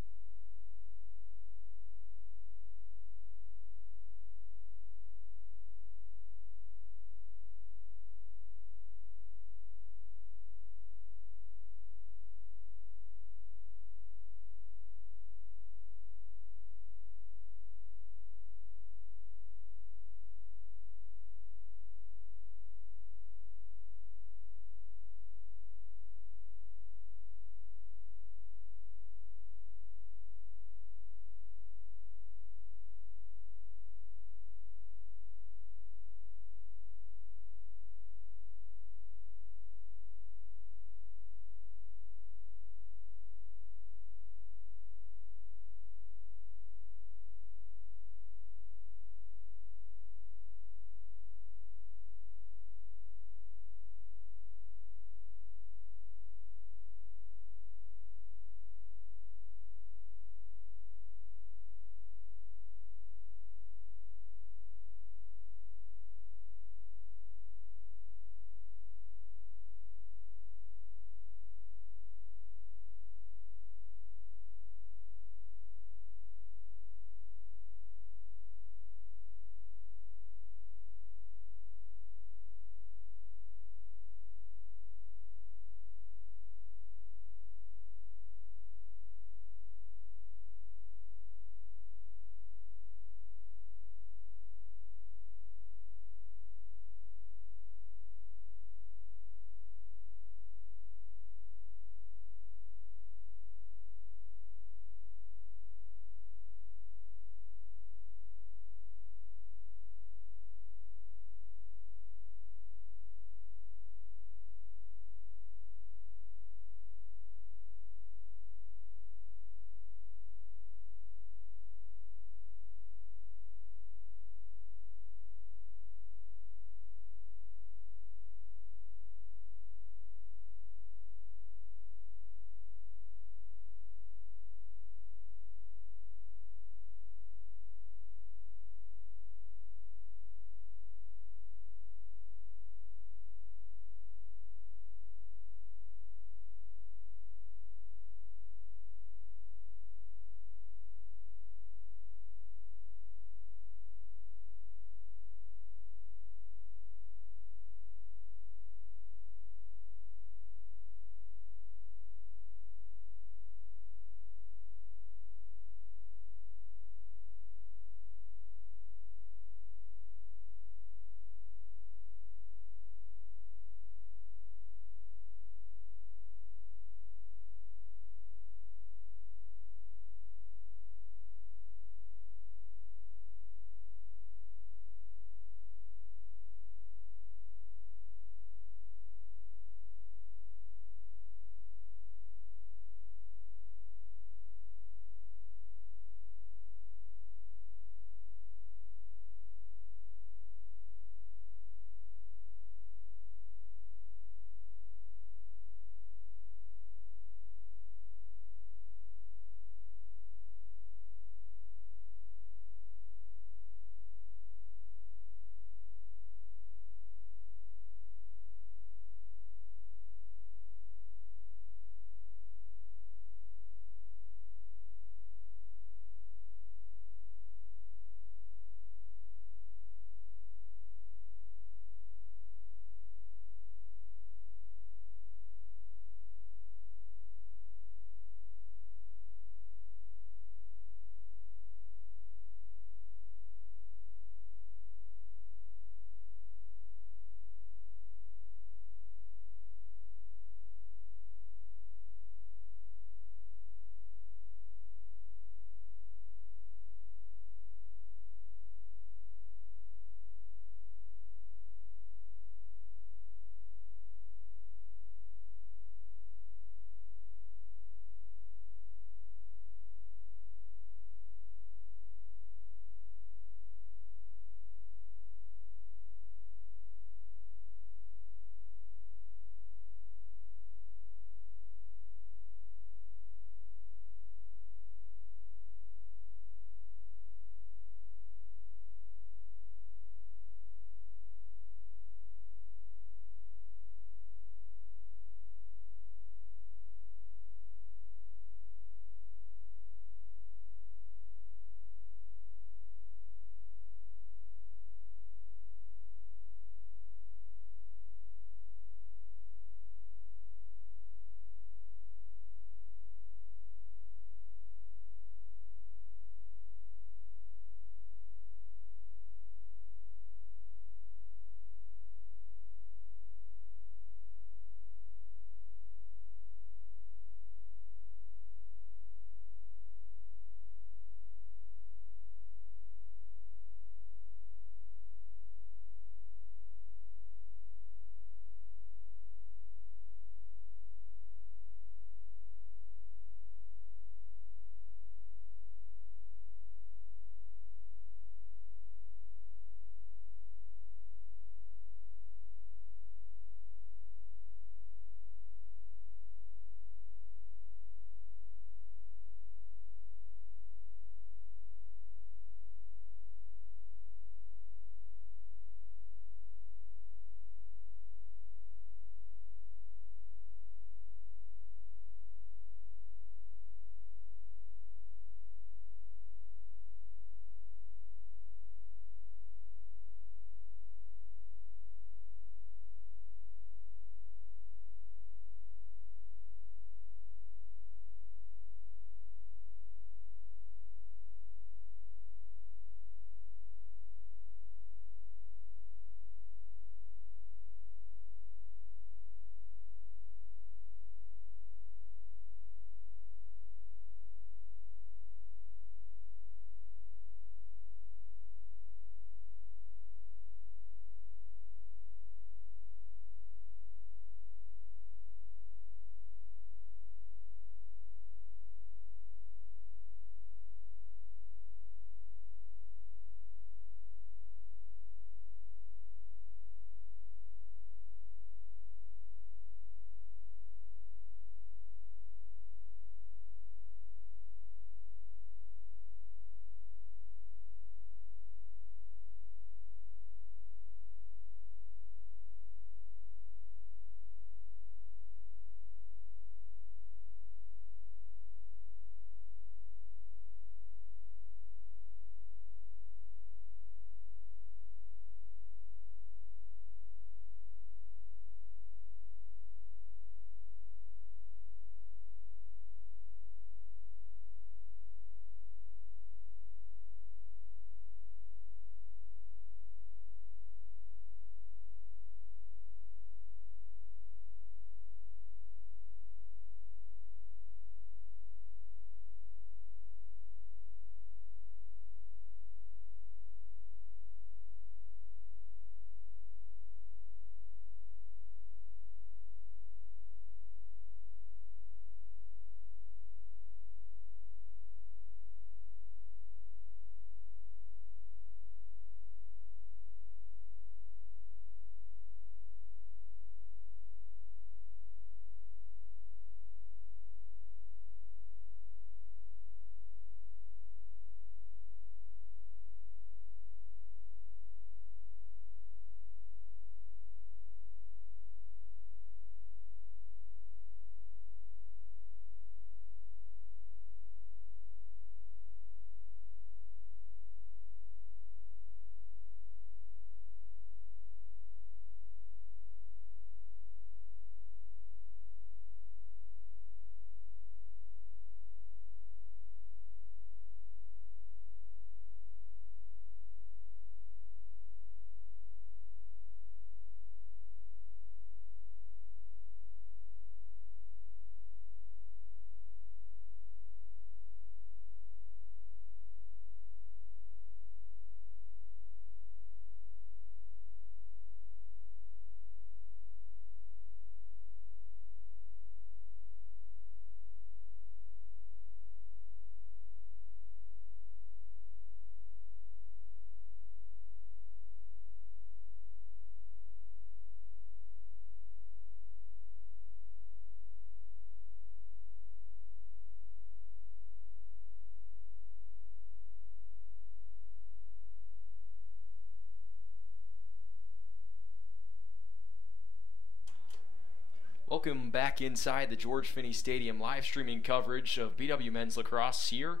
Welcome back inside the George Finnie Stadium, live streaming coverage of BW Men's Lacrosse here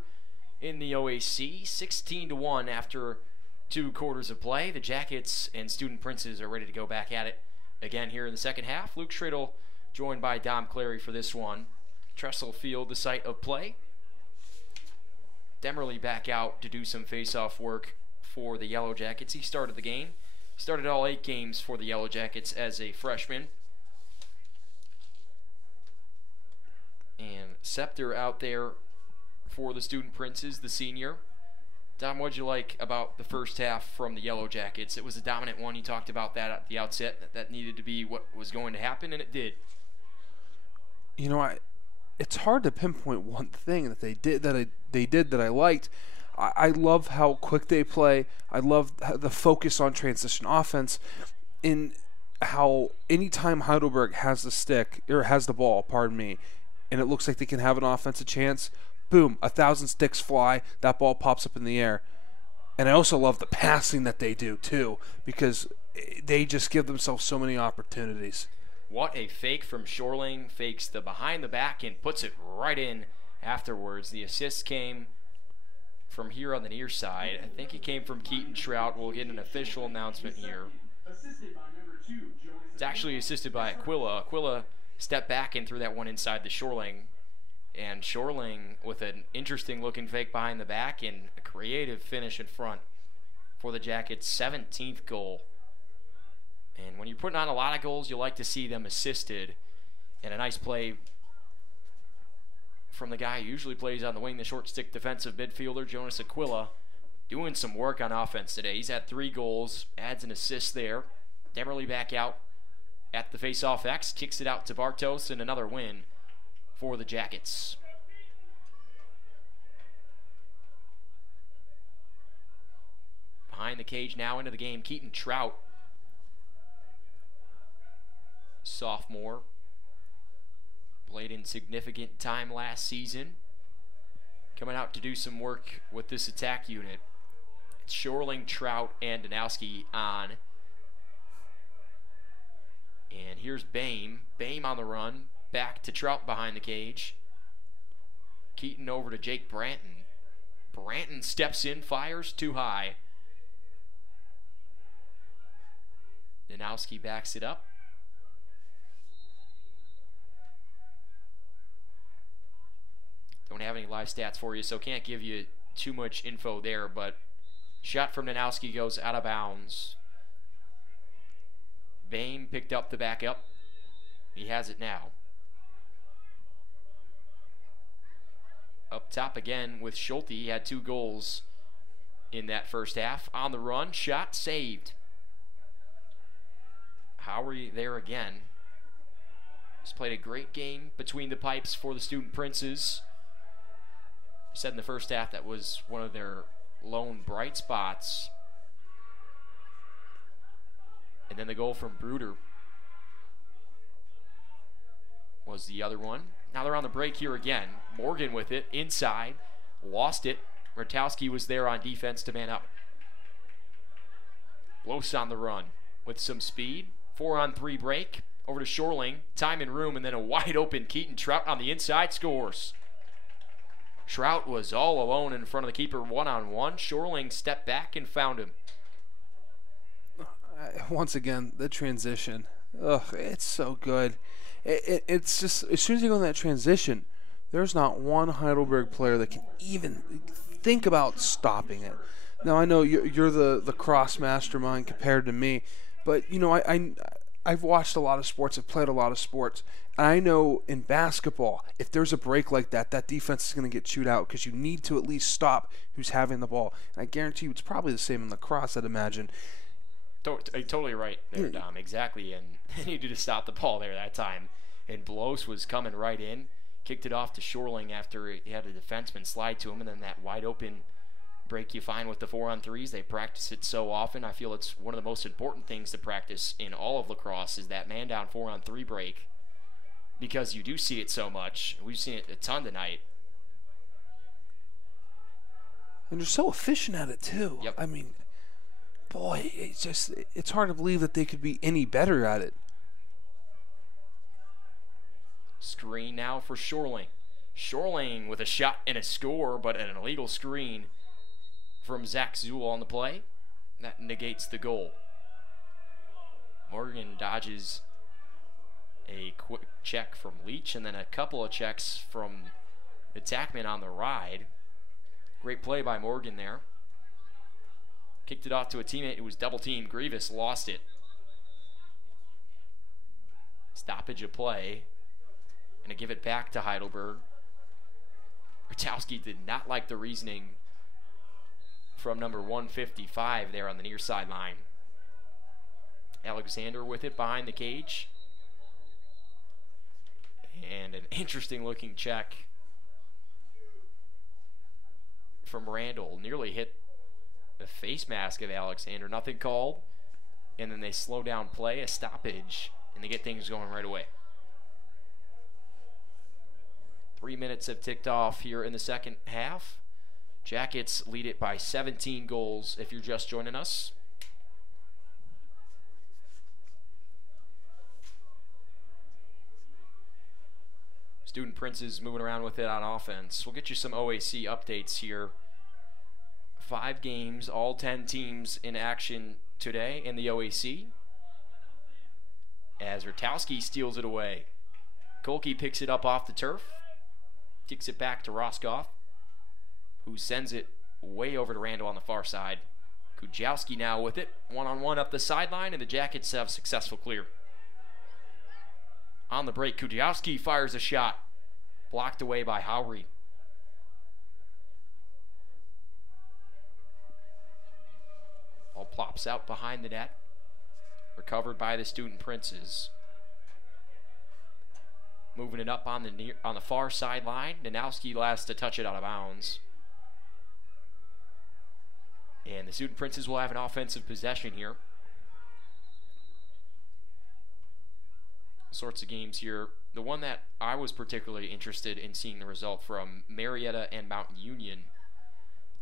in the OAC. 16-1 after 2 quarters of play. The Jackets and Student Princes are ready to go back at it again here in the second half. Luke Schradel joined by Dom Clary for this one. Tressel Field, the site of play. Demerly back out to do some face-off work for the Yellow Jackets. He started the game. Started all 8 games for the Yellow Jackets as a freshman. And Scepter out there for the Student Princes, the senior. Dom, what'd you like about the first half from the Yellow Jackets? It was a dominant one. You talked about that at the outset, that needed to be what was going to happen, and it did. You know, it's hard to pinpoint one thing that they did that I liked. I love how quick they play. I love the focus on transition offense, in how anytime Heidelberg has the stick or has the ball, and it looks like they can have an offensive chance, boom, 1,000 sticks fly, that ball pops up in the air. And I also love the passing that they do too, because they just give themselves so many opportunities. What a fake from Shorling. Fakes the behind the back and puts it right in afterwards. The assist came from here on the near side. I think it came from Keaton Trout. We'll get an official announcement here. It's actually assisted by Aquila. Aquila stepped back and threw that one inside the Shorling. And Shorling with an interesting looking fake behind the back and a creative finish in front for the Jackets' 17th goal. And when you're putting on a lot of goals, you like to see them assisted. And a nice play from the guy who usually plays on the wing, the short stick defensive midfielder, Jonas Aquila, doing some work on offense today. He's had 3 goals, adds an assist there. Demerly back out at the face-off X, kicks it out to Bartos, and another win for the Jackets. Behind the cage now into the game, Keaton Trout, sophomore, played in significant time last season, coming out to do some work with this attack unit. It's Shorling, Trout, and Danowski on. And here's Bame. Bame on the run. Back to Trout behind the cage. Keaton over to Jake Branton. Branton steps in, fires too high. Danowski backs it up. Don't have any live stats for you, so can't give you too much info there, but shot from Danowski goes out of bounds. Bame picked up the backup. He has it now. Up top again with Schulte. He had 2 goals in that first half. On the run, shot saved. Howery there again. He's played a great game between the pipes for the Student Princes. Said in the first half that was one of their lone bright spots. And then the goal from Bruder was the other one. Now they're on the break here again. Morgan with it, inside, lost it. Rotowski was there on defense to man up. Los on the run with some speed. 4-on-3 break. Over to Shorling, time and room, and then a wide open Keaton Trout on the inside scores. Trout was all alone in front of the keeper, 1-on-1. Shorling stepped back and found him. Once again, the transition. Ugh, it's so good. It's just, as soon as you go in that transition, there's not one Heidelberg player that can even think about stopping it. Now, I know you're the cross mastermind compared to me, but, you know, I've watched a lot of sports. I've played a lot of sports. And I know in basketball, if there's a break like that, that defense is going to get chewed out because you need to at least stop who's having the ball. And I guarantee you it's probably the same in lacrosse, I'd imagine. Totally right there, Dom. Exactly. And they needed to stop the ball there that time. And Blows was coming right in. Kicked it off to Shorling after he had a defenseman slide to him. And then that wide open break you find with the 4-on-3s. They practice it so often. I feel it's one of the most important things to practice in all of lacrosse is that man down 4-on-3 break, because you do see it so much. We've seen it a ton tonight. And they're so efficient at it too. Yep. I mean, boy, it's hard to believe that they could be any better at it. Screen now for Shorling. Shorling with a shot and a score, but an illegal screen from Zach Zuhl on the play. That negates the goal. Morgan dodges a quick check from Leach and then a couple of checks from the attackman on the ride. Great play by Morgan there. Kicked it off to a teammate who was double teamed. Grievous lost it. Stoppage of play. And to give it back to Heidelberg. Rutowski did not like the reasoning from number 155 there on the near sideline. Alexander with it behind the cage. And an interesting looking check from Randall. Nearly hit the face mask of Alexander. Nothing called. And then they slow down play, a stoppage, and they get things going right away. 3 minutes have ticked off here in the second half. Jackets lead it by 17 goals if you're just joining us. Student Princes moving around with it on offense. We'll get you some OAC updates here. 5 games, all 10 teams in action today in the OAC. As Rutowski steals it away. Kolke picks it up off the turf. Kicks it back to Roscoff, who sends it way over to Randall on the far side. Kujawski now with it. One-on-one up the sideline, and the Jackets have successful clear. On the break, Kujawski fires a shot. Blocked away by Howry. Ball plops out behind the net. Recovered by the Student Princes. Moving it up on the far sideline. Nanowski last to touch it out of bounds. And the Student Princes will have an offensive possession here. Sorts of games here. The one that I was particularly interested in seeing the result from, Marietta and Mount Union.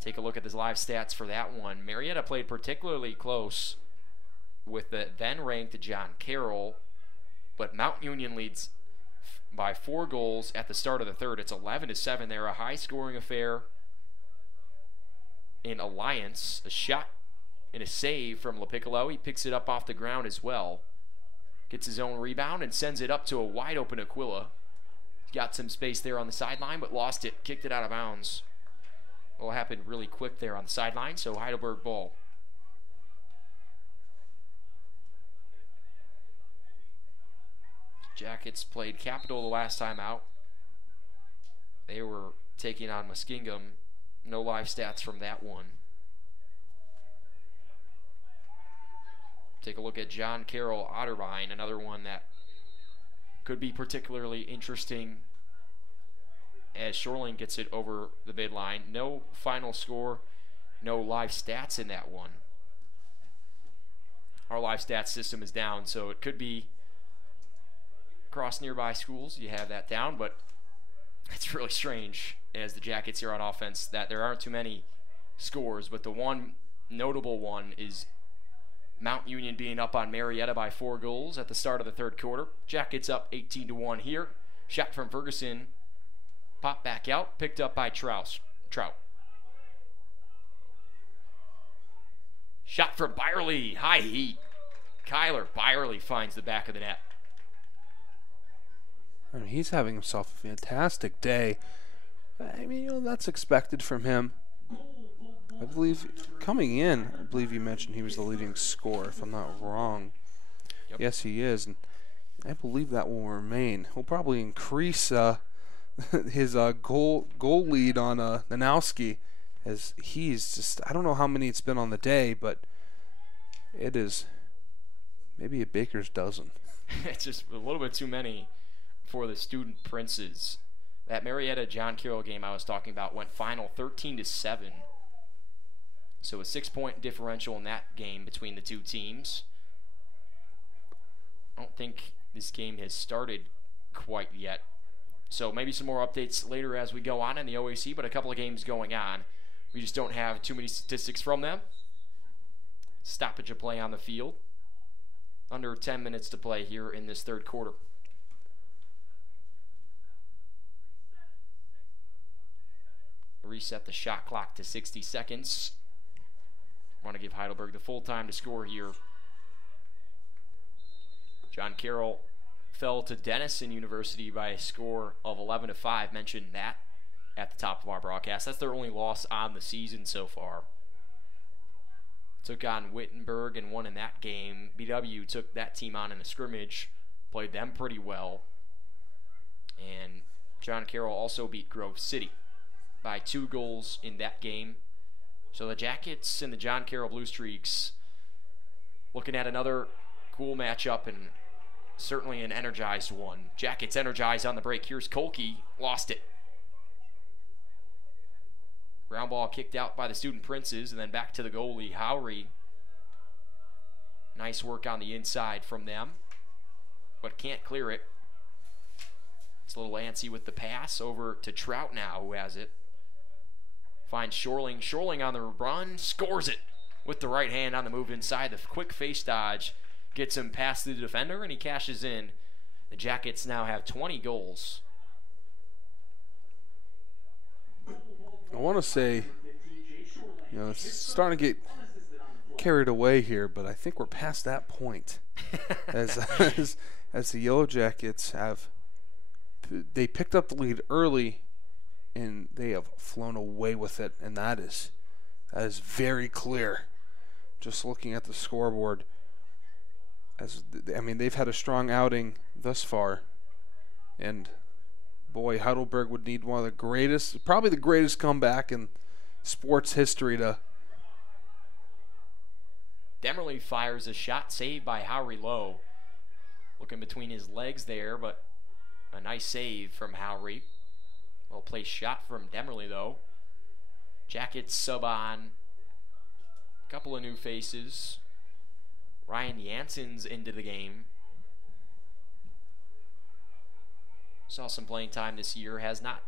Take a look at the live stats for that one. Marietta played particularly close with the then-ranked John Carroll, but Mount Union leads by 4 goals at the start of the third. It's 11-7 there, a high-scoring affair in Alliance. A shot and a save from Piccolo. He picks it up off the ground as well. Gets his own rebound and sends it up to a wide-open Aquila. Got some space there on the sideline, but lost it. Kicked it out of bounds. Will happen really quick there on the sideline, so Heidelberg ball. Jackets played Capital the last time out. They were taking on Muskingum. No live stats from that one. Take a look at John Carroll Otterbein, another one that could be particularly interesting as Shorling gets it over the midline. No final score, no live stats in that one. Our live stats system is down, so it could be across nearby schools. You have that down, but it's really strange as the Jackets here on offense that there aren't too many scores, but the one notable one is Mount Union being up on Marietta by 4 goals at the start of the third quarter. Jackets up 18-1 here. Shot from Ferguson. Pop back out. Picked up by Trout. Shot from Byerly. High heat. Kyler Byerly finds the back of the net. I mean, he's having himself a fantastic day. I mean, you know, that's expected from him. I believe coming in, I believe you mentioned he was the leading scorer, if I'm not wrong. Yep. Yes, he is, and I believe that will remain. He'll probably increase his goal lead on Nanowski, as he's just, I don't know how many it's been on the day, but it is maybe a baker's dozen. It's just a little bit too many for the Student Princes. That Marietta John Carroll game I was talking about went final 13-7. So a 6-point differential in that game between the two teams. I don't think this game has started quite yet. So maybe some more updates later as we go on in the OAC, but a couple of games going on. We just don't have too many statistics from them. Stoppage of play on the field. Under 10 minutes to play here in this third quarter. reset the shot clock to 60 seconds. Want to give Heidelberg the full time to score here. John Carroll fell to Denison University by a score of 11-5. Mentioned that at the top of our broadcast. That's their only loss on the season so far. Took on Wittenberg and won in that game. BW took that team on in a scrimmage, played them pretty well. And John Carroll also beat Grove City by 2 goals in that game. So the Jackets and the John Carroll Blue Streaks looking at another cool matchup and certainly an energized one. Jackets energized on the break. Here's Kolke, lost it. Ground ball kicked out by the Student Princes, and then back to the goalie, Howry. Nice work on the inside from them, but can't clear it. It's a little antsy with the pass over to Trout now, who has it. Finds Shorling. Shorling on the run, scores it with the right hand on the move inside. The quick face dodge gets him past the defender, and he cashes in. The Jackets now have 20 goals. I want to say, it's starting to get carried away here, but I think we're past that point. as the Yellow Jackets they picked up the lead early, and they have flown away with it, and that is very clear. Just looking at the scoreboard, they've had a strong outing thus far, and boy, Heidelberg would need one of the greatest, probably the greatest comeback in sports history to. Demerly fires a shot saved by Howry Lowe. Looking between his legs there, but a nice save from Howry. Well placed shot from Demerly though. Jackets sub on. A couple of new faces. Ryan Jansen's into the game. Saw some playing time this year, has not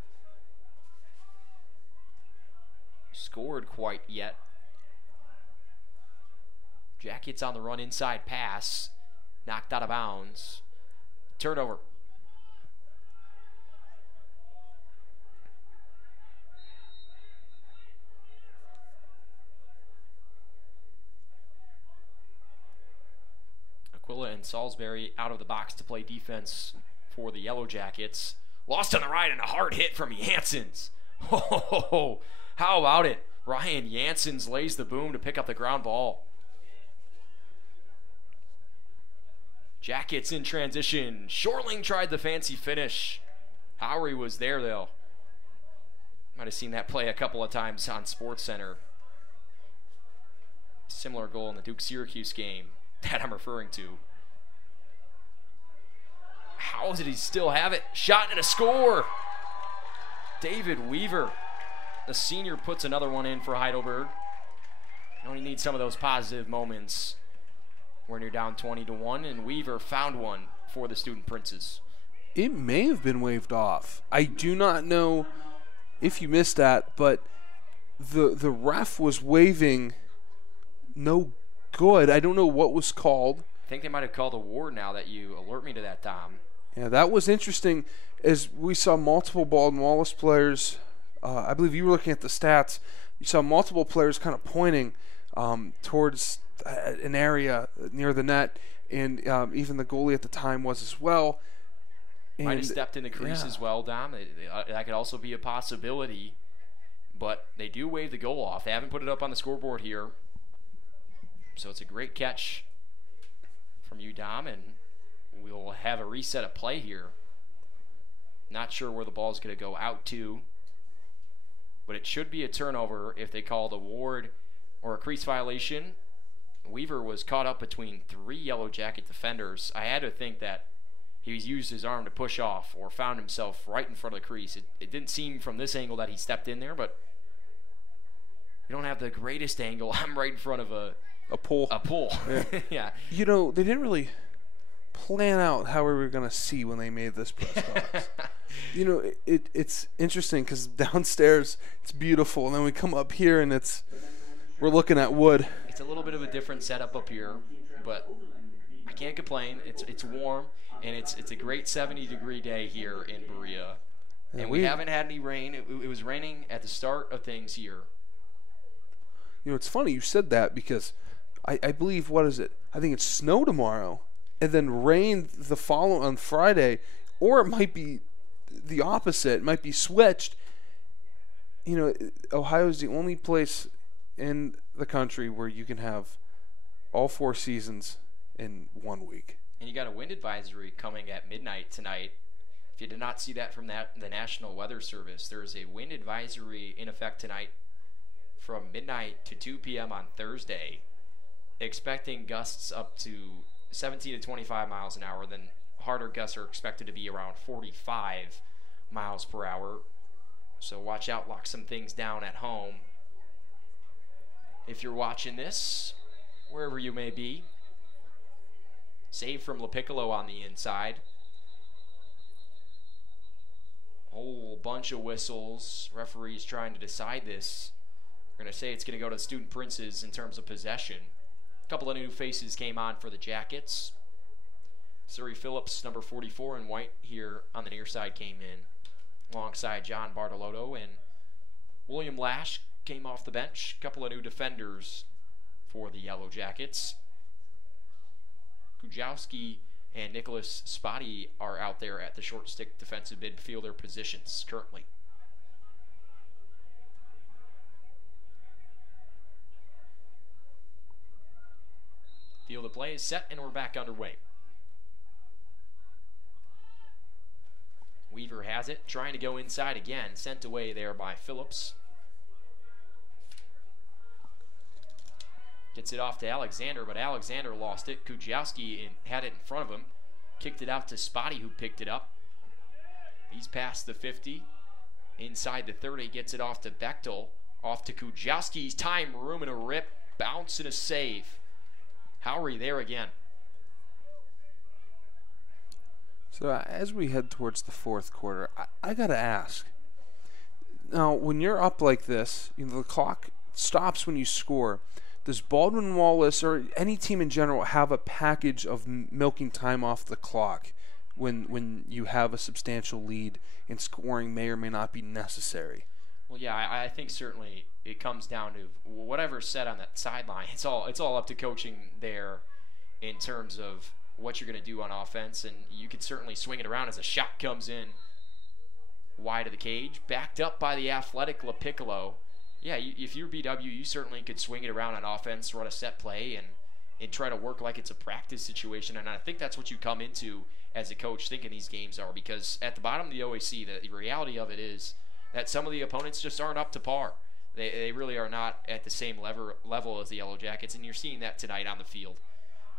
scored quite yet. Jackets on the run, inside pass, knocked out of bounds. Turnover. Aquila and Salisbury out of the box to play defense for the Yellow Jackets. Lost on the right and a hard hit from Janssens. Oh, how about it? Ryan Janssens lays the boom to pick up the ground ball. Jackets in transition. Shorling tried the fancy finish. Howry was there though. Might have seen that play a couple of times on SportsCenter. Similar goal in the Duke-Syracuse game that I'm referring to. How did he still have it? Shot and a score. David Weaver, the senior, puts another one in for Heidelberg. You only need some of those positive moments when you're down 20-1, and Weaver found one for the Student Princes. It may have been waved off. I do not know if you missed that, but the ref was waving no good. I don't know what was called. I think they might have called a ward now that you alert me to that, Tom. Yeah, that was interesting, as we saw multiple Baldwin Wallace players. I believe you were looking at the stats. You saw multiple players kind of pointing towards an area near the net, and even the goalie at the time was as well. Might have stepped in the crease as well, Dom. That could also be a possibility, but they do wave the goal off. They haven't put it up on the scoreboard here, so it's a great catch from you, Dom, and we'll have a reset of play here. Not sure where the ball is going to go out to, but it should be a turnover if they call the ward or a crease violation. Weaver was caught up between 3 Yellow Jacket defenders. I had to think that he's used his arm to push off or found himself right in front of the crease. It didn't seem from this angle that he stepped in there, but we don't have the greatest angle. I'm right in front of a pole. Yeah. Yeah. You know, they didn't really plan out how we were going to see when they made this press box. You know, it's interesting because downstairs it's beautiful, and then we come up here and we're looking at wood. It's a little bit of a different setup up here, but I can't complain. It's warm, and it's a great 70-degree day here in Berea. And we haven't had any rain. It was raining at the start of things here. You know, it's funny you said that because I believe, what is it? I think it's snow tomorrow and then rain the following on Friday, or it might be the opposite. It might be switched. You know, Ohio is the only place in the country where you can have all 4 seasons in 1 week. And you got a wind advisory coming at midnight tonight. If you did not see that from the National Weather Service, there's a wind advisory in effect tonight from midnight to 2 p.m. on Thursday, expecting gusts up to 17 to 25 miles an hour. Then harder gusts are expected to be around 45 miles per hour. So watch out, lock some things down at home. If you're watching this, wherever you may be, save from Piccolo on the inside. Whole bunch of whistles. Referees trying to decide this. We're going to say it's going to go to the Student Princes in terms of possession. A couple of new faces came on for the Jackets. Surrey Phillips, number 44 in white here on the near side, came in alongside John Bartolotto, and William Lash came off the bench. A couple of new defenders for the Yellow Jackets. Kujawski and Nicholas Spotty are out there at the short stick defensive midfielder positions currently. Field of play is set, and we're back underway. Weaver has it, trying to go inside again, sent away there by Phillips. Gets it off to Alexander, but Alexander lost it. Kujawski had it in front of him. Kicked it out to Spotty, who picked it up. He's past the 50. Inside the 30, gets it off to Bechtel. Off to Kujawski's time, room and a rip. Bounce and a save. Howery there again. So as we head towards the fourth quarter, I got to ask. Now, when you're up like this, you know, the clock stops when you score. Does Baldwin Wallace or any team in general have a package of milking time off the clock when you have a substantial lead and scoring may or may not be necessary? Well, yeah, I think certainly it comes down to whatever's said on that sideline. It's all up to coaching there in terms of what you're going to do on offense, and you could certainly swing it around as a shot comes in wide of the cage, backed up by the athletic Piccolo. Yeah, if you're BW, you certainly could swing it around on offense, run a set play, and try to work like it's a practice situation. And I think that's what you come into as a coach thinking these games are, because at the bottom of the OAC, the reality of it is that some of the opponents just aren't up to par. They really are not at the same level as the Yellow Jackets, and you're seeing that tonight on the field.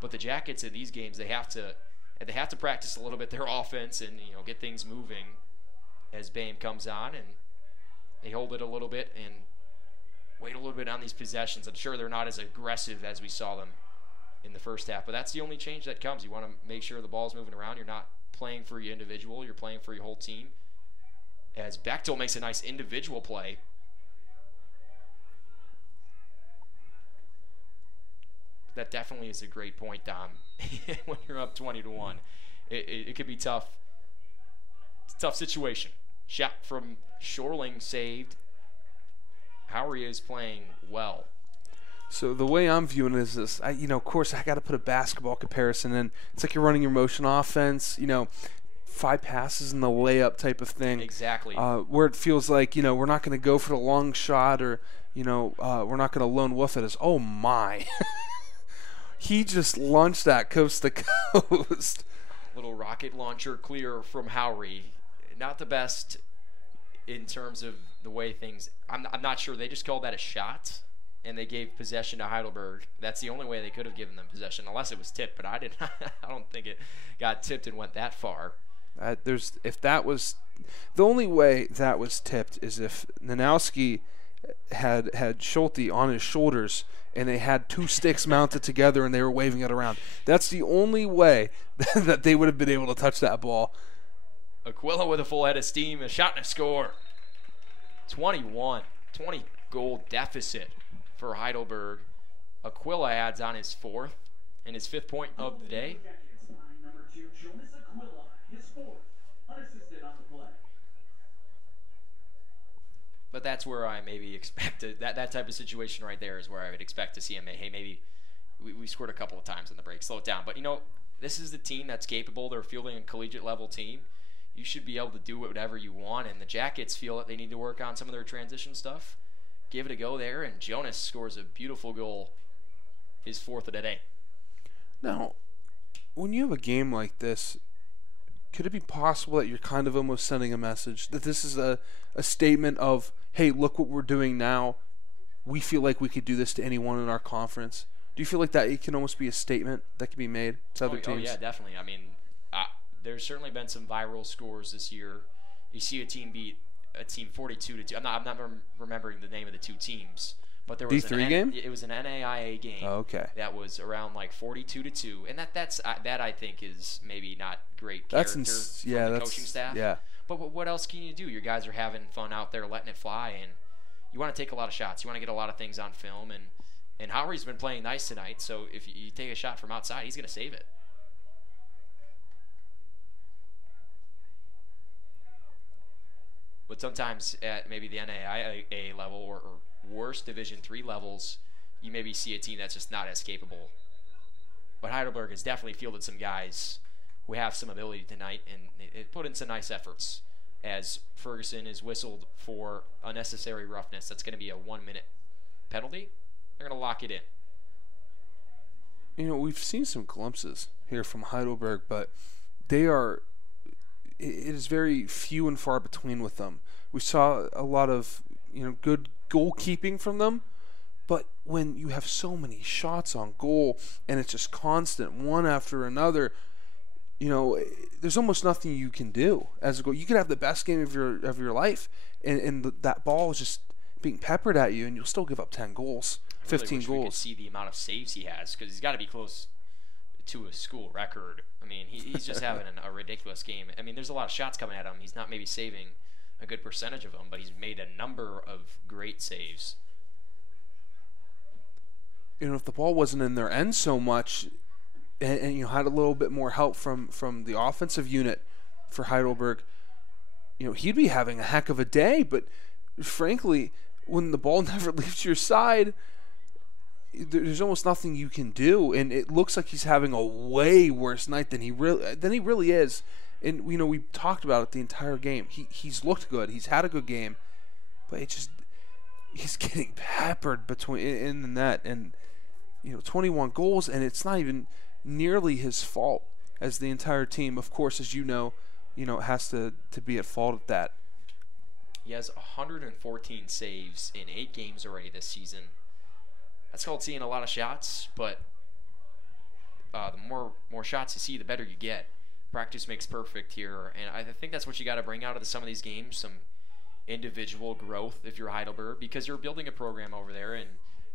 But the Jackets in these games, they have to practice a little bit their offense and get things moving as BAME comes on, and they hold it a little bit and wait a little bit on these possessions. I'm sure they're not as aggressive as we saw them in the first half, but that's the only change that comes. You want to make sure the ball's moving around. You're not playing for your individual. You're playing for your whole team. As Bechtel makes a nice individual play. That definitely is a great point, Dom. When you're up 20-1, it could be tough. It's a tough situation. Shot from Shorling saved. Howery is playing well. So the way I'm viewing it is this. Of course, I got to put a basketball comparison in. It's like you're running your motion offense. 5 passes in the layup type of thing. Exactly. Where it feels like we're not going to go for the long shot, or we're not going to lone wolf it. As oh my, he just launched that coast to coast. Little rocket launcher clear from Howery. Not the best in terms of the way things. I'm not sure. They just called that a shot, and they gave possession to Heidelberg. That's the only way they could have given them possession, unless it was tipped. But I don't think it got tipped and went that far. If that was the only way that was tipped is if Nanowski had Schulte on his shoulders and they had 2 sticks mounted together and they were waving it around. That's the only way that they would have been able to touch that ball. Aquila with a full head of steam, a shot and a score. 20 goal deficit for Heidelberg. Aquila adds on his 4th and his 5th point of the day. but that's where I maybe expected that type of situation right there is where I would expect to see him. Hey, maybe we scored a couple of times in the break, slow it down. But this is the team that's capable. They're fielding a collegiate level team. You should be able to do whatever you want, and the Jackets feel that they need to work on some of their transition stuff. Give it a go there, and Jonas scores a beautiful goal, his 4th of the day. Now, when you have a game like this, could it be possible that you're kind of almost sending a message that this is a statement of, hey, look what we're doing now. We feel like we could do this to anyone in our conference. Do you feel like that it can almost be a statement that can be made to other teams? Oh, yeah, definitely. I mean, there's certainly been some viral scores this year. You see a team beat a team 42-2. I'm not remembering the name of the two teams, but there was D3 game. It was an NAIA game. Oh, okay. That was around like 42-2, and that I think is maybe not great character from the coaching staff. Yeah. But what else can you do? Your guys are having fun out there, letting it fly, and you want to take a lot of shots. You want to get a lot of things on film, and Howry's been playing nice tonight. So if you take a shot from outside, he's going to save it. But sometimes at maybe the NAIA level or worse Division III levels, you maybe see a team that's just not as capable. But Heidelberg has definitely fielded some guys who have some ability tonight, and it put in some nice efforts as Ferguson is whistled for unnecessary roughness. That's going to be a 1-minute penalty. They're going to lock it in. We've seen some glimpses here from Heidelberg, but it is very few and far between with them. We saw a lot of good goalkeeping from them, but when you have so many shots on goal and it's just constant one after another, there's almost nothing you can do as a goal. You could have the best game of your life, and that ball is just being peppered at you, and you'll still give up 10 goals, 15 goals. We could see the amount of saves he has, because he's got to be close to a school record. I mean, he's just having a ridiculous game. I mean, there's a lot of shots coming at him. He's not maybe saving a good percentage of them, but he's made a number of great saves. If the ball wasn't in their end so much, and had a little bit more help from the offensive unit for Heidelberg, he'd be having a heck of a day. But frankly, when the ball never leaves your side, there's almost nothing you can do, and it looks like he's having a way worse night than he really is. And we talked about it the entire game. He's looked good. He's had a good game, but he's getting peppered in the net, and 21 goals, and it's not even nearly his fault as the entire team, of course, as has to be at fault at that. He has 114 saves in 8 games already this season. That's called seeing a lot of shots, but the more shots you see, the better you get. Practice makes perfect here, and I think that's what you got to bring out of some of these games, some individual growth if you're Heidelberg, because you're building a program over there,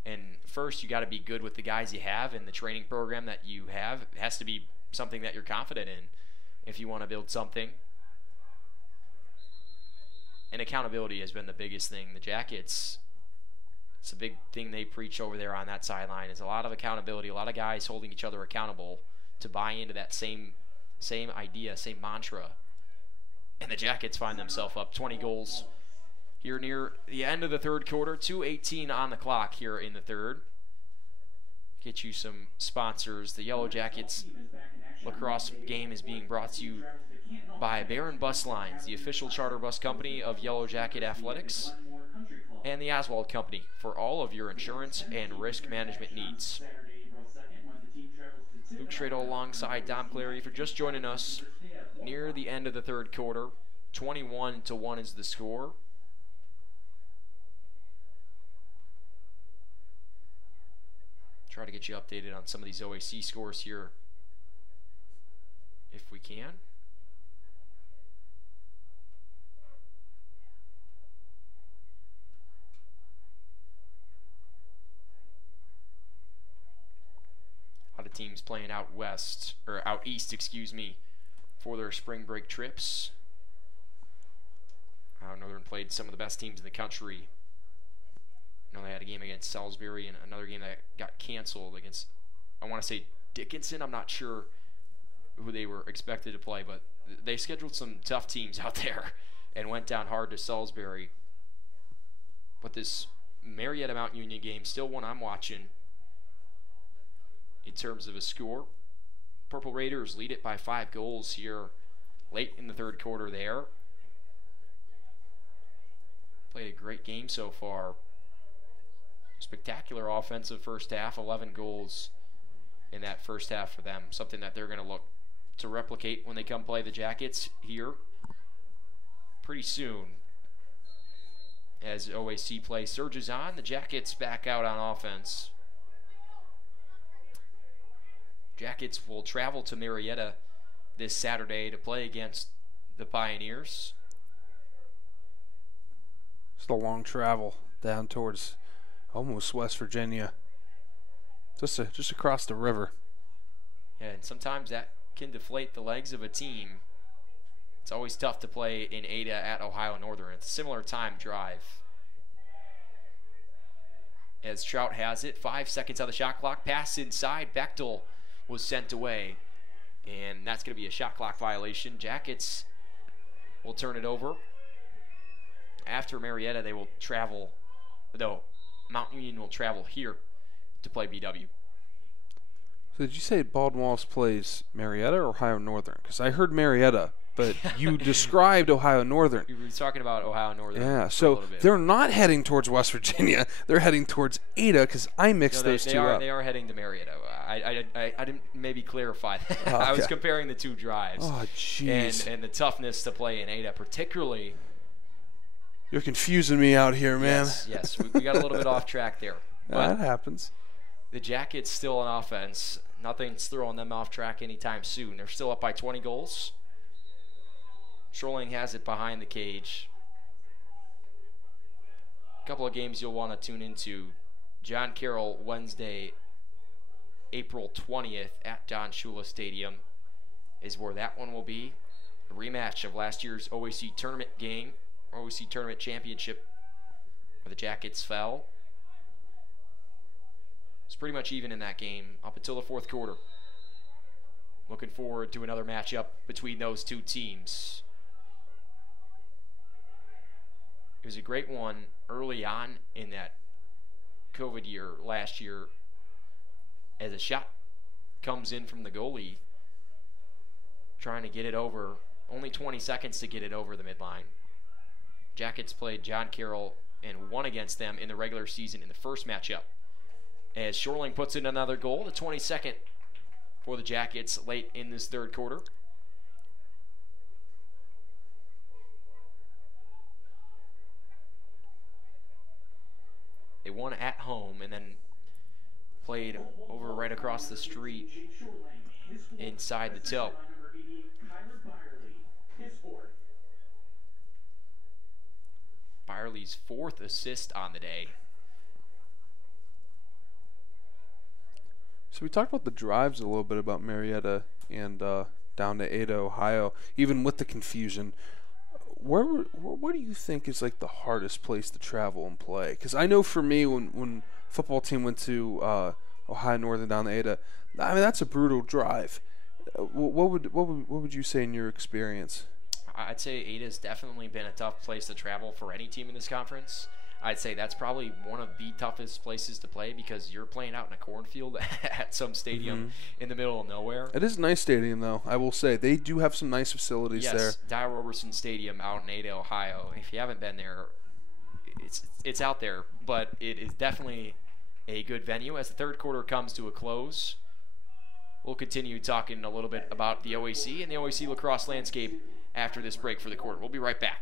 and first you got to be good with the guys you have, and the training program that you have has to be something that you're confident in if you want to build something. And accountability has been the biggest thing. The Jackets, it's a big thing they preach over there on that sideline, is a lot of accountability, a lot of guys holding each other accountable to buy into that same idea, same mantra. And the Jackets find themselves up 20 goals here near the end of the third quarter. 2:18 on the clock here in the third. Get you some sponsors. The Yellow Jackets lacrosse game is being brought to you by Barron Bus Lines, the official charter bus company of Yellow Jacket Athletics, and the Oswald Company for all of your insurance and risk management needs. Luke Schradel alongside Dom Clary for just joining us near the end of the third quarter. 21-1 is the score. Try to get you updated on some of these OAC scores here if we can. A lot of teams playing out east, for their spring break trips. Northern played some of the best teams in the country. They had a game against Salisbury and another game that got canceled against, I want to say, Dickinson. I'm not sure who they were expected to play, but they scheduled some tough teams out there and went down hard to Salisbury. But this Marietta Mount Union game, still one I'm watching in terms of a score. Purple Raiders lead it by 5 goals here late in the third quarter there. Played a great game so far. Spectacular offensive first half, 11 goals in that first half for them. Something that they're going to look to replicate when they come play the Jackets here pretty soon. As OAC play surges on, the Jackets back out on offense. Jackets will travel to Marietta this Saturday to play against the Pioneers. It's a long travel down towards almost West Virginia. Just across the river. Yeah, and sometimes that can deflate the legs of a team. It's always tough to play in Ada at Ohio Northern. It's a similar time drive. As Trout has it, 5 seconds on the shot clock. Pass inside. Bechtel was sent away. And that's going to be a shot clock violation. Jackets will turn it over. After Marietta, they will travel. No, Mount Union will travel here to play BW. So did you say Baldwin Wallace plays Marietta or Ohio Northern? Because I heard Marietta, but you described Ohio Northern. We were talking about Ohio Northern. Yeah, so they're not heading towards West Virginia. They're heading towards Ada because I mixed those two up. They are heading to Marietta. I didn't maybe clarify that. Oh, okay. I was comparing the two drives. Oh, jeez. And the toughness to play in Ada, particularly. You're confusing me out here, man. Yes. We got a little bit off track there. But that happens. The Jackets still on offense. Nothing's throwing them off track anytime soon. They're still up by 20 goals. Schorling has it behind the cage. A couple of games you'll want to tune into. John Carroll, Wednesday, April 20th at Don Shula Stadium is where that one will be. A rematch of last year's OAC tournament game, OAC tournament championship, where the Jackets fell. It's pretty much even in that game up until the fourth quarter. Looking forward to another matchup between those two teams. It was a great one early on in that COVID year last year as a shot comes in from the goalie trying to get it over. Only 20 seconds to get it over the midline. Jackets played John Carroll and won against them in the regular season in the first matchup. As Schorling puts in another goal, the 22nd for the Jackets late in this third quarter. They won at home and then played over right across the street inside the Till. Byerly's 4th assist on the day. So we talked about the drives a little bit about Marietta and down to Ada, Ohio, even with the confusion. Where do you think is like the hardest place to travel and play? Because I know for me, when football team went to Ohio Northern down to Ada, I mean that's a brutal drive. What would you say in your experience? I'd say Ada's definitely been a tough place to travel for any team in this conference. I'd say that's probably one of the toughest places to play because you're playing out in a cornfield at some stadium in the middle of nowhere. It is a nice stadium, though, I will say. They do have some nice facilities there. Yes, Dyer Roberson Stadium out in Ada, Ohio. If you haven't been there, it's out there, but it is definitely a good venue. As the third quarter comes to a close, we'll continue talking a little bit about the OAC and the OAC lacrosse landscape after this break for the quarter. We'll be right back.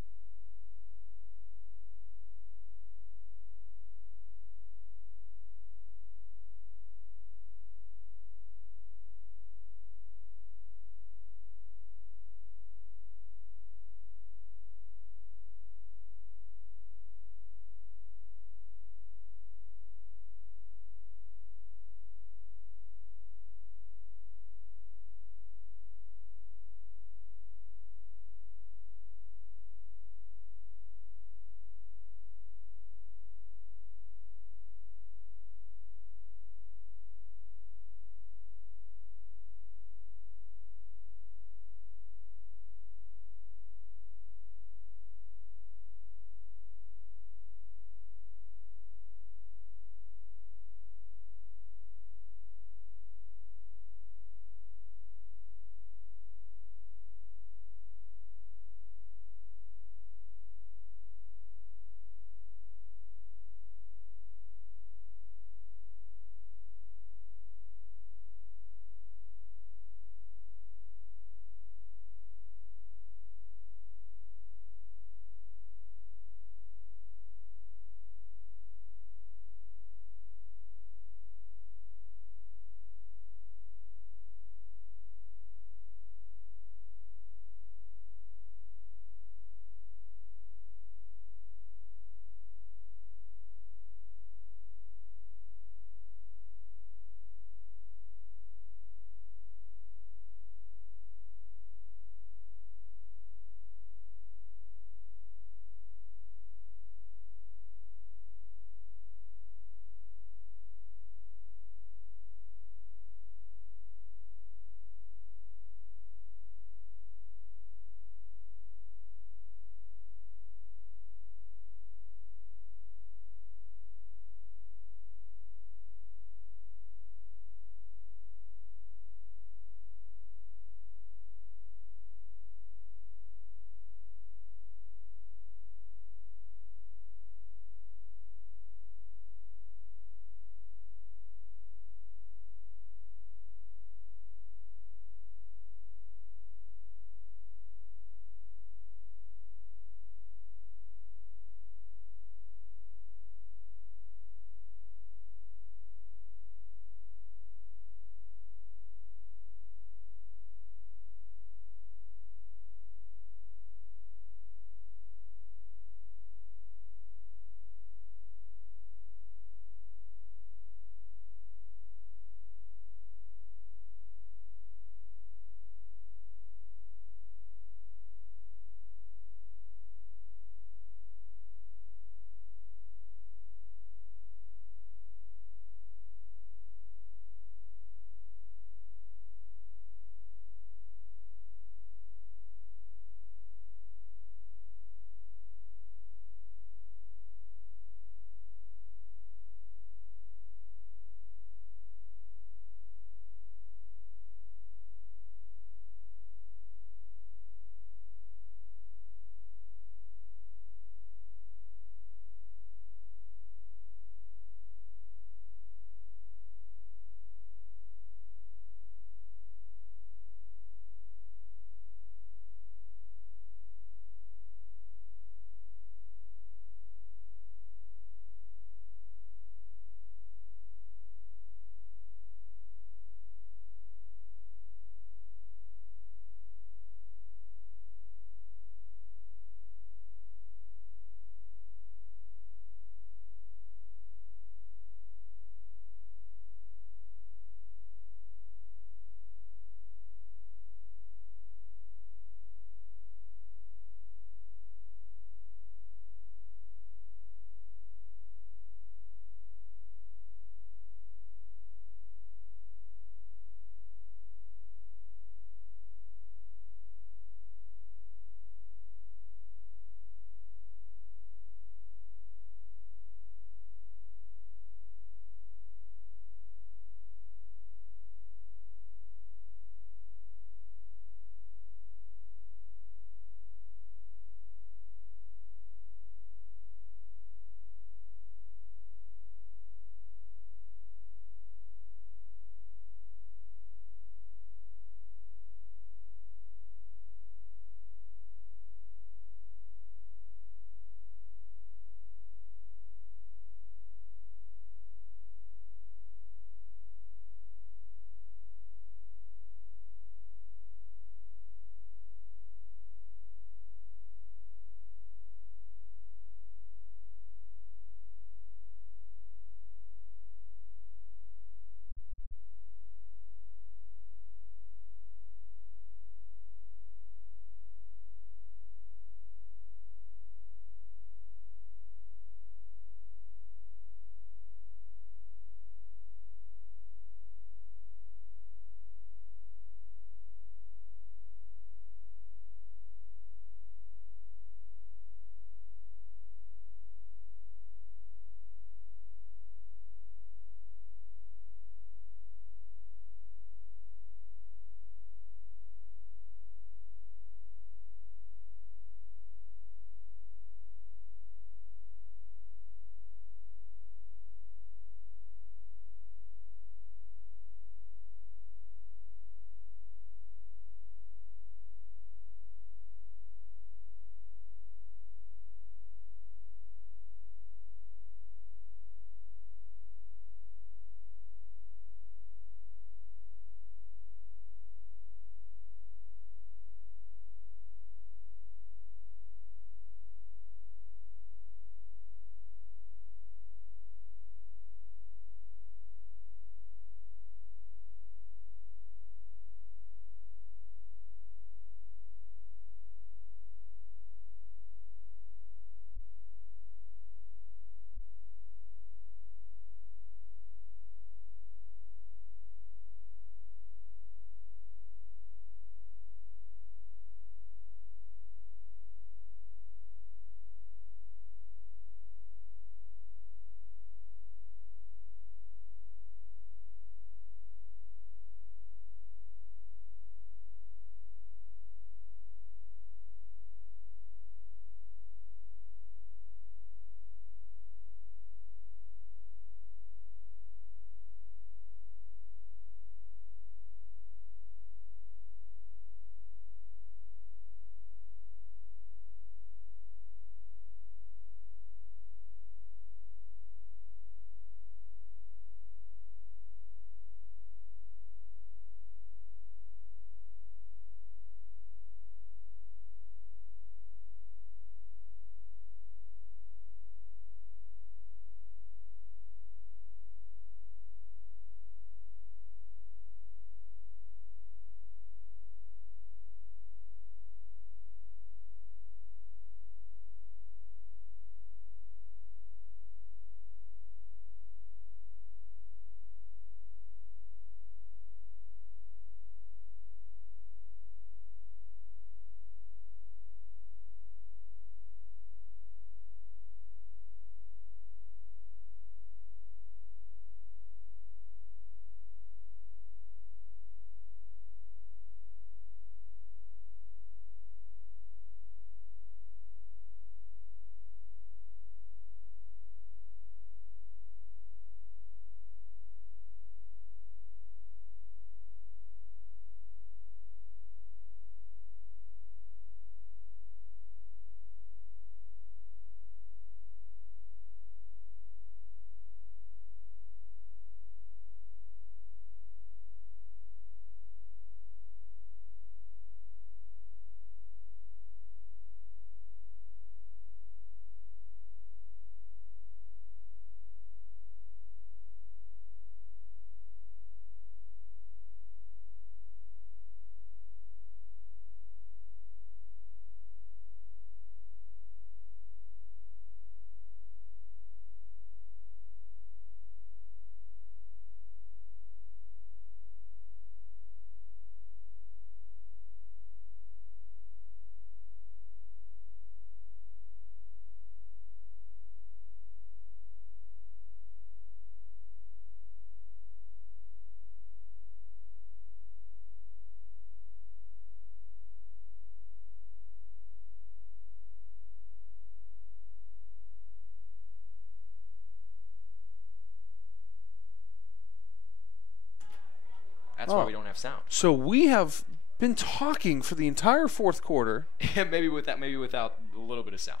That's why we don't have sound. So we have been talking for the entire fourth quarter. maybe without a little bit of sound.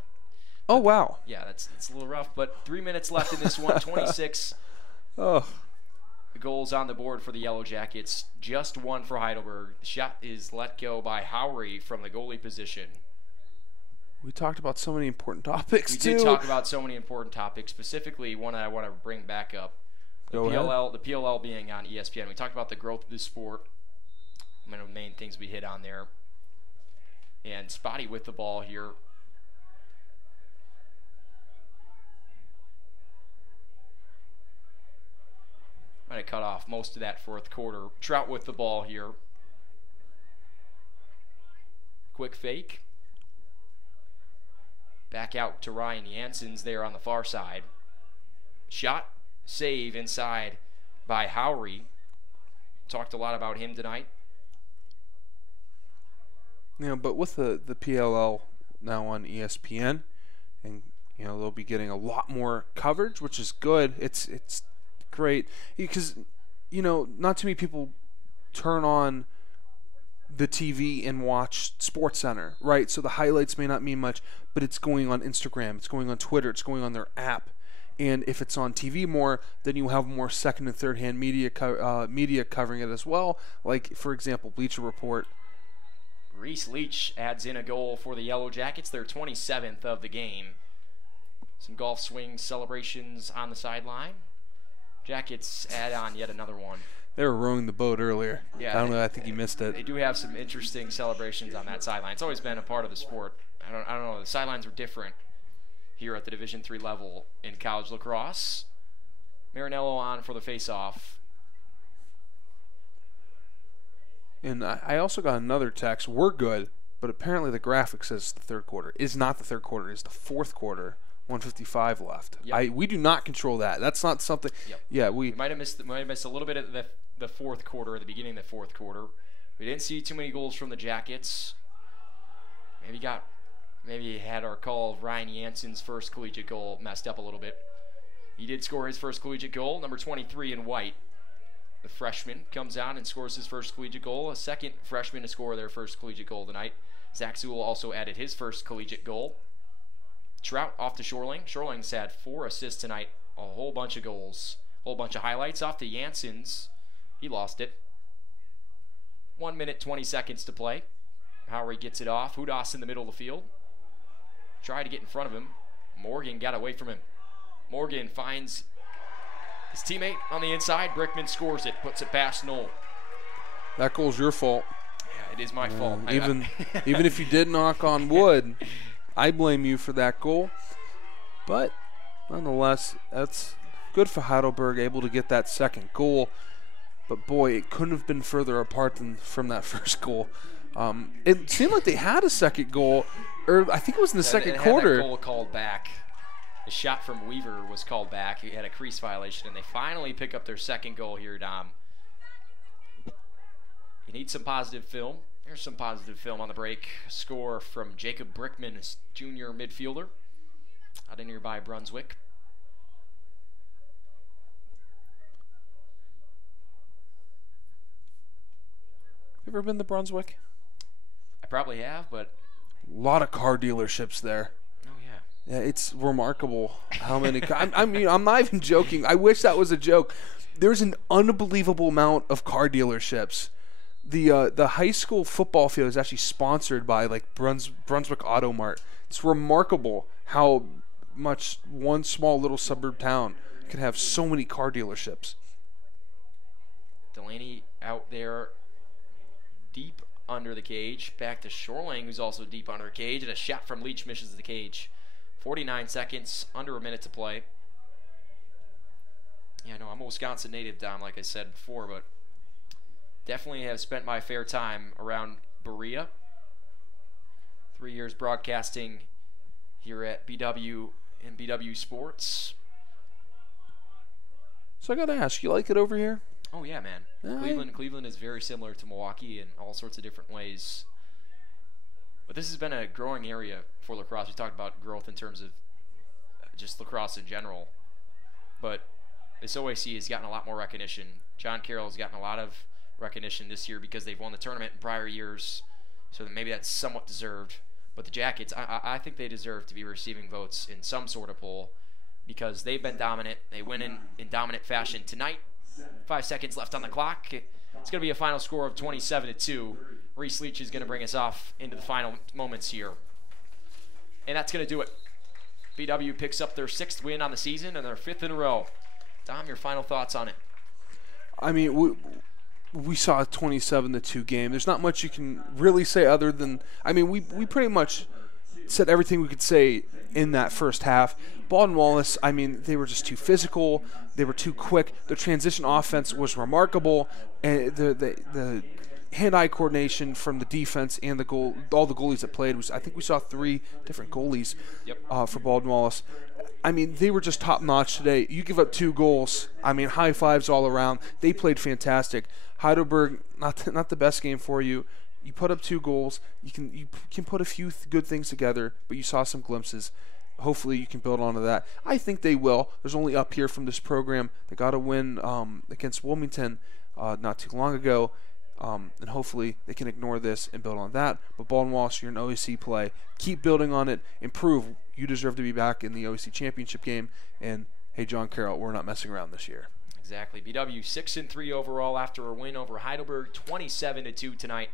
Oh, wow. Yeah, it's a little rough, but 3 minutes left in this one. 26 goals on the board for the Yellow Jackets. Just one for Heidelberg. The shot is let go by Howry from the goalie position. We talked about so many important topics, too. We did talk about so many important topics, specifically one that I want to bring back up. The PLL being on ESPN. We talked about the growth of the sport. One of the main things we hit on there. And Spotty with the ball here. Might have cut off most of that fourth quarter. Trout with the ball here. Quick fake. Back out to Ryan Janssens there on the far side. Shot, save inside by Howry. Talked a lot about him tonight. Yeah, but with the PLL now on ESPN, and they'll be getting a lot more coverage, which is good. It's great because not too many people turn on the TV and watch SportsCenter, right? So the highlights may not mean much, but it's going on Instagram, it's going on Twitter, it's going on their app. And if it's on TV more, then you have more second and third hand media covering it as well. Like, for example, Bleacher Report. Reese Leach adds in a goal for the Yellow Jackets, their 27th of the game. Some golf swing celebrations on the sideline. Jackets add on yet another one. They were rowing the boat earlier. Yeah, I don't know. I think you missed it. They do have some interesting celebrations on that sideline. It's always been a part of the sport. I don't know. The sidelines were different here at the Division III level in college lacrosse. Marinello on for the face-off. And I also got another text. We're good, but apparently the graphic says the third quarter. Is not the third quarter. It's the fourth quarter. 155 left. Yep. We do not control that. That's not something. Yep. Yeah, we might have missed a little bit of the fourth quarter, at the beginning of the fourth quarter. We didn't see too many goals from the Jackets. Maybe had our call of Ryan Janssens' first collegiate goal messed up a little bit. He did score his first collegiate goal, number 23 in white. The freshman comes out and scores his first collegiate goal. A second freshman to score their first collegiate goal tonight. Zach Sewell also added his first collegiate goal. Trout off to Shorling. Shorling's had 4 assists tonight. A whole bunch of goals. A whole bunch of highlights off to Janssens. He lost it. 1 minute, 20 seconds to play. Howry gets it off. Hudas in the middle of the field. Tried to get in front of him. Morgan got away from him. Morgan finds his teammate on the inside. Brickman scores it. Puts it past Knoll. That goal's your fault. Yeah, it is my fault. Even if you did knock on wood, I blame you for that goal. But nonetheless, that's good for Heidelberg, able to get that second goal. But boy, it couldn't have been further apart than from that first goal. It seemed like they had a second goal, or I think it was in the second quarter. That goal called back. The shot from Weaver was called back. He had a crease violation, and they finally pick up their second goal here, Dom. You need some positive film. There's some positive film on the break. Score from Jacob Brickman, a junior midfielder out of nearby Brunswick. You ever been to Brunswick? I probably have, but a lot of car dealerships there. Oh yeah. Yeah, it's remarkable how many. I mean, I'm not even joking. I wish that was a joke. There's an unbelievable amount of car dealerships. The high school football field is actually sponsored by like Brunswick Auto Mart. It's remarkable how much one small little suburb town can have so many car dealerships. Delaney out there deep under the cage. Back to Shorling, who's also deep under the cage, and a shot from Leach misses the cage. 49 seconds, under a minute to play. Yeah, no, I'm a Wisconsin native, Dom, like I said before, but definitely have spent my fair time around Berea. 3 years broadcasting here at BW and BW Sports. So I got to ask, you like it over here? Oh, yeah, man. Cleveland is very similar to Milwaukee in all sorts of different ways. But this has been a growing area for lacrosse. We talked about growth in terms of just lacrosse in general. But this OAC has gotten a lot more recognition. John Carroll has gotten a lot of recognition this year because they've won the tournament in prior years. So maybe that's somewhat deserved. But the Jackets, I think they deserve to be receiving votes in some sort of poll because they've been dominant. They win in dominant fashion tonight. 5 seconds left on the clock. It's going to be a final score of 27-2. Reese Leach is going to bring us off into the final moments here. And that's going to do it. BW picks up their 6th win on the season and their 5th in a row. Dom, your final thoughts on it? I mean, we saw a 27-2 game. There's not much you can really say other than, I mean, we pretty much said everything we could say in that first half. Baldwin Wallace, I mean, they were just too physical. They were too quick. The transition offense was remarkable. And the hand-eye coordination from the defense and the goal, all the goalies that played, I think we saw 3 different goalies for Baldwin Wallace. I mean, they were just top-notch today. You give up 2 goals. I mean, high fives all around. They played fantastic. Heidelberg, not the best game for you. You put up 2 goals. You can put a few good things together, but you saw some glimpses. Hopefully you can build onto that. I think they will. There's only up here from this program. They got a win against Wilmington not too long ago, and hopefully they can ignore this and build on that. But Baldwin Wallace, you're an OAC play. Keep building on it. Improve. You deserve to be back in the OAC championship game. And, hey, John Carroll, we're not messing around this year. Exactly. BW 6-3 overall after a win over Heidelberg, 27-2 tonight.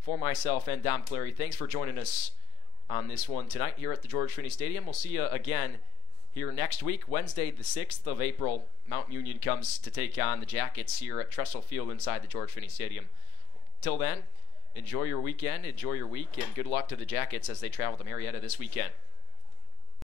For myself and Dom Clary, thanks for joining us on this one tonight here at the George Finnie Stadium. We'll see you again here next week, Wednesday the 6th of April. Mount Union comes to take on the Jackets here at Tressel Field inside the George Finnie Stadium. Till then, enjoy your weekend, enjoy your week, and good luck to the Jackets as they travel to Marietta this weekend.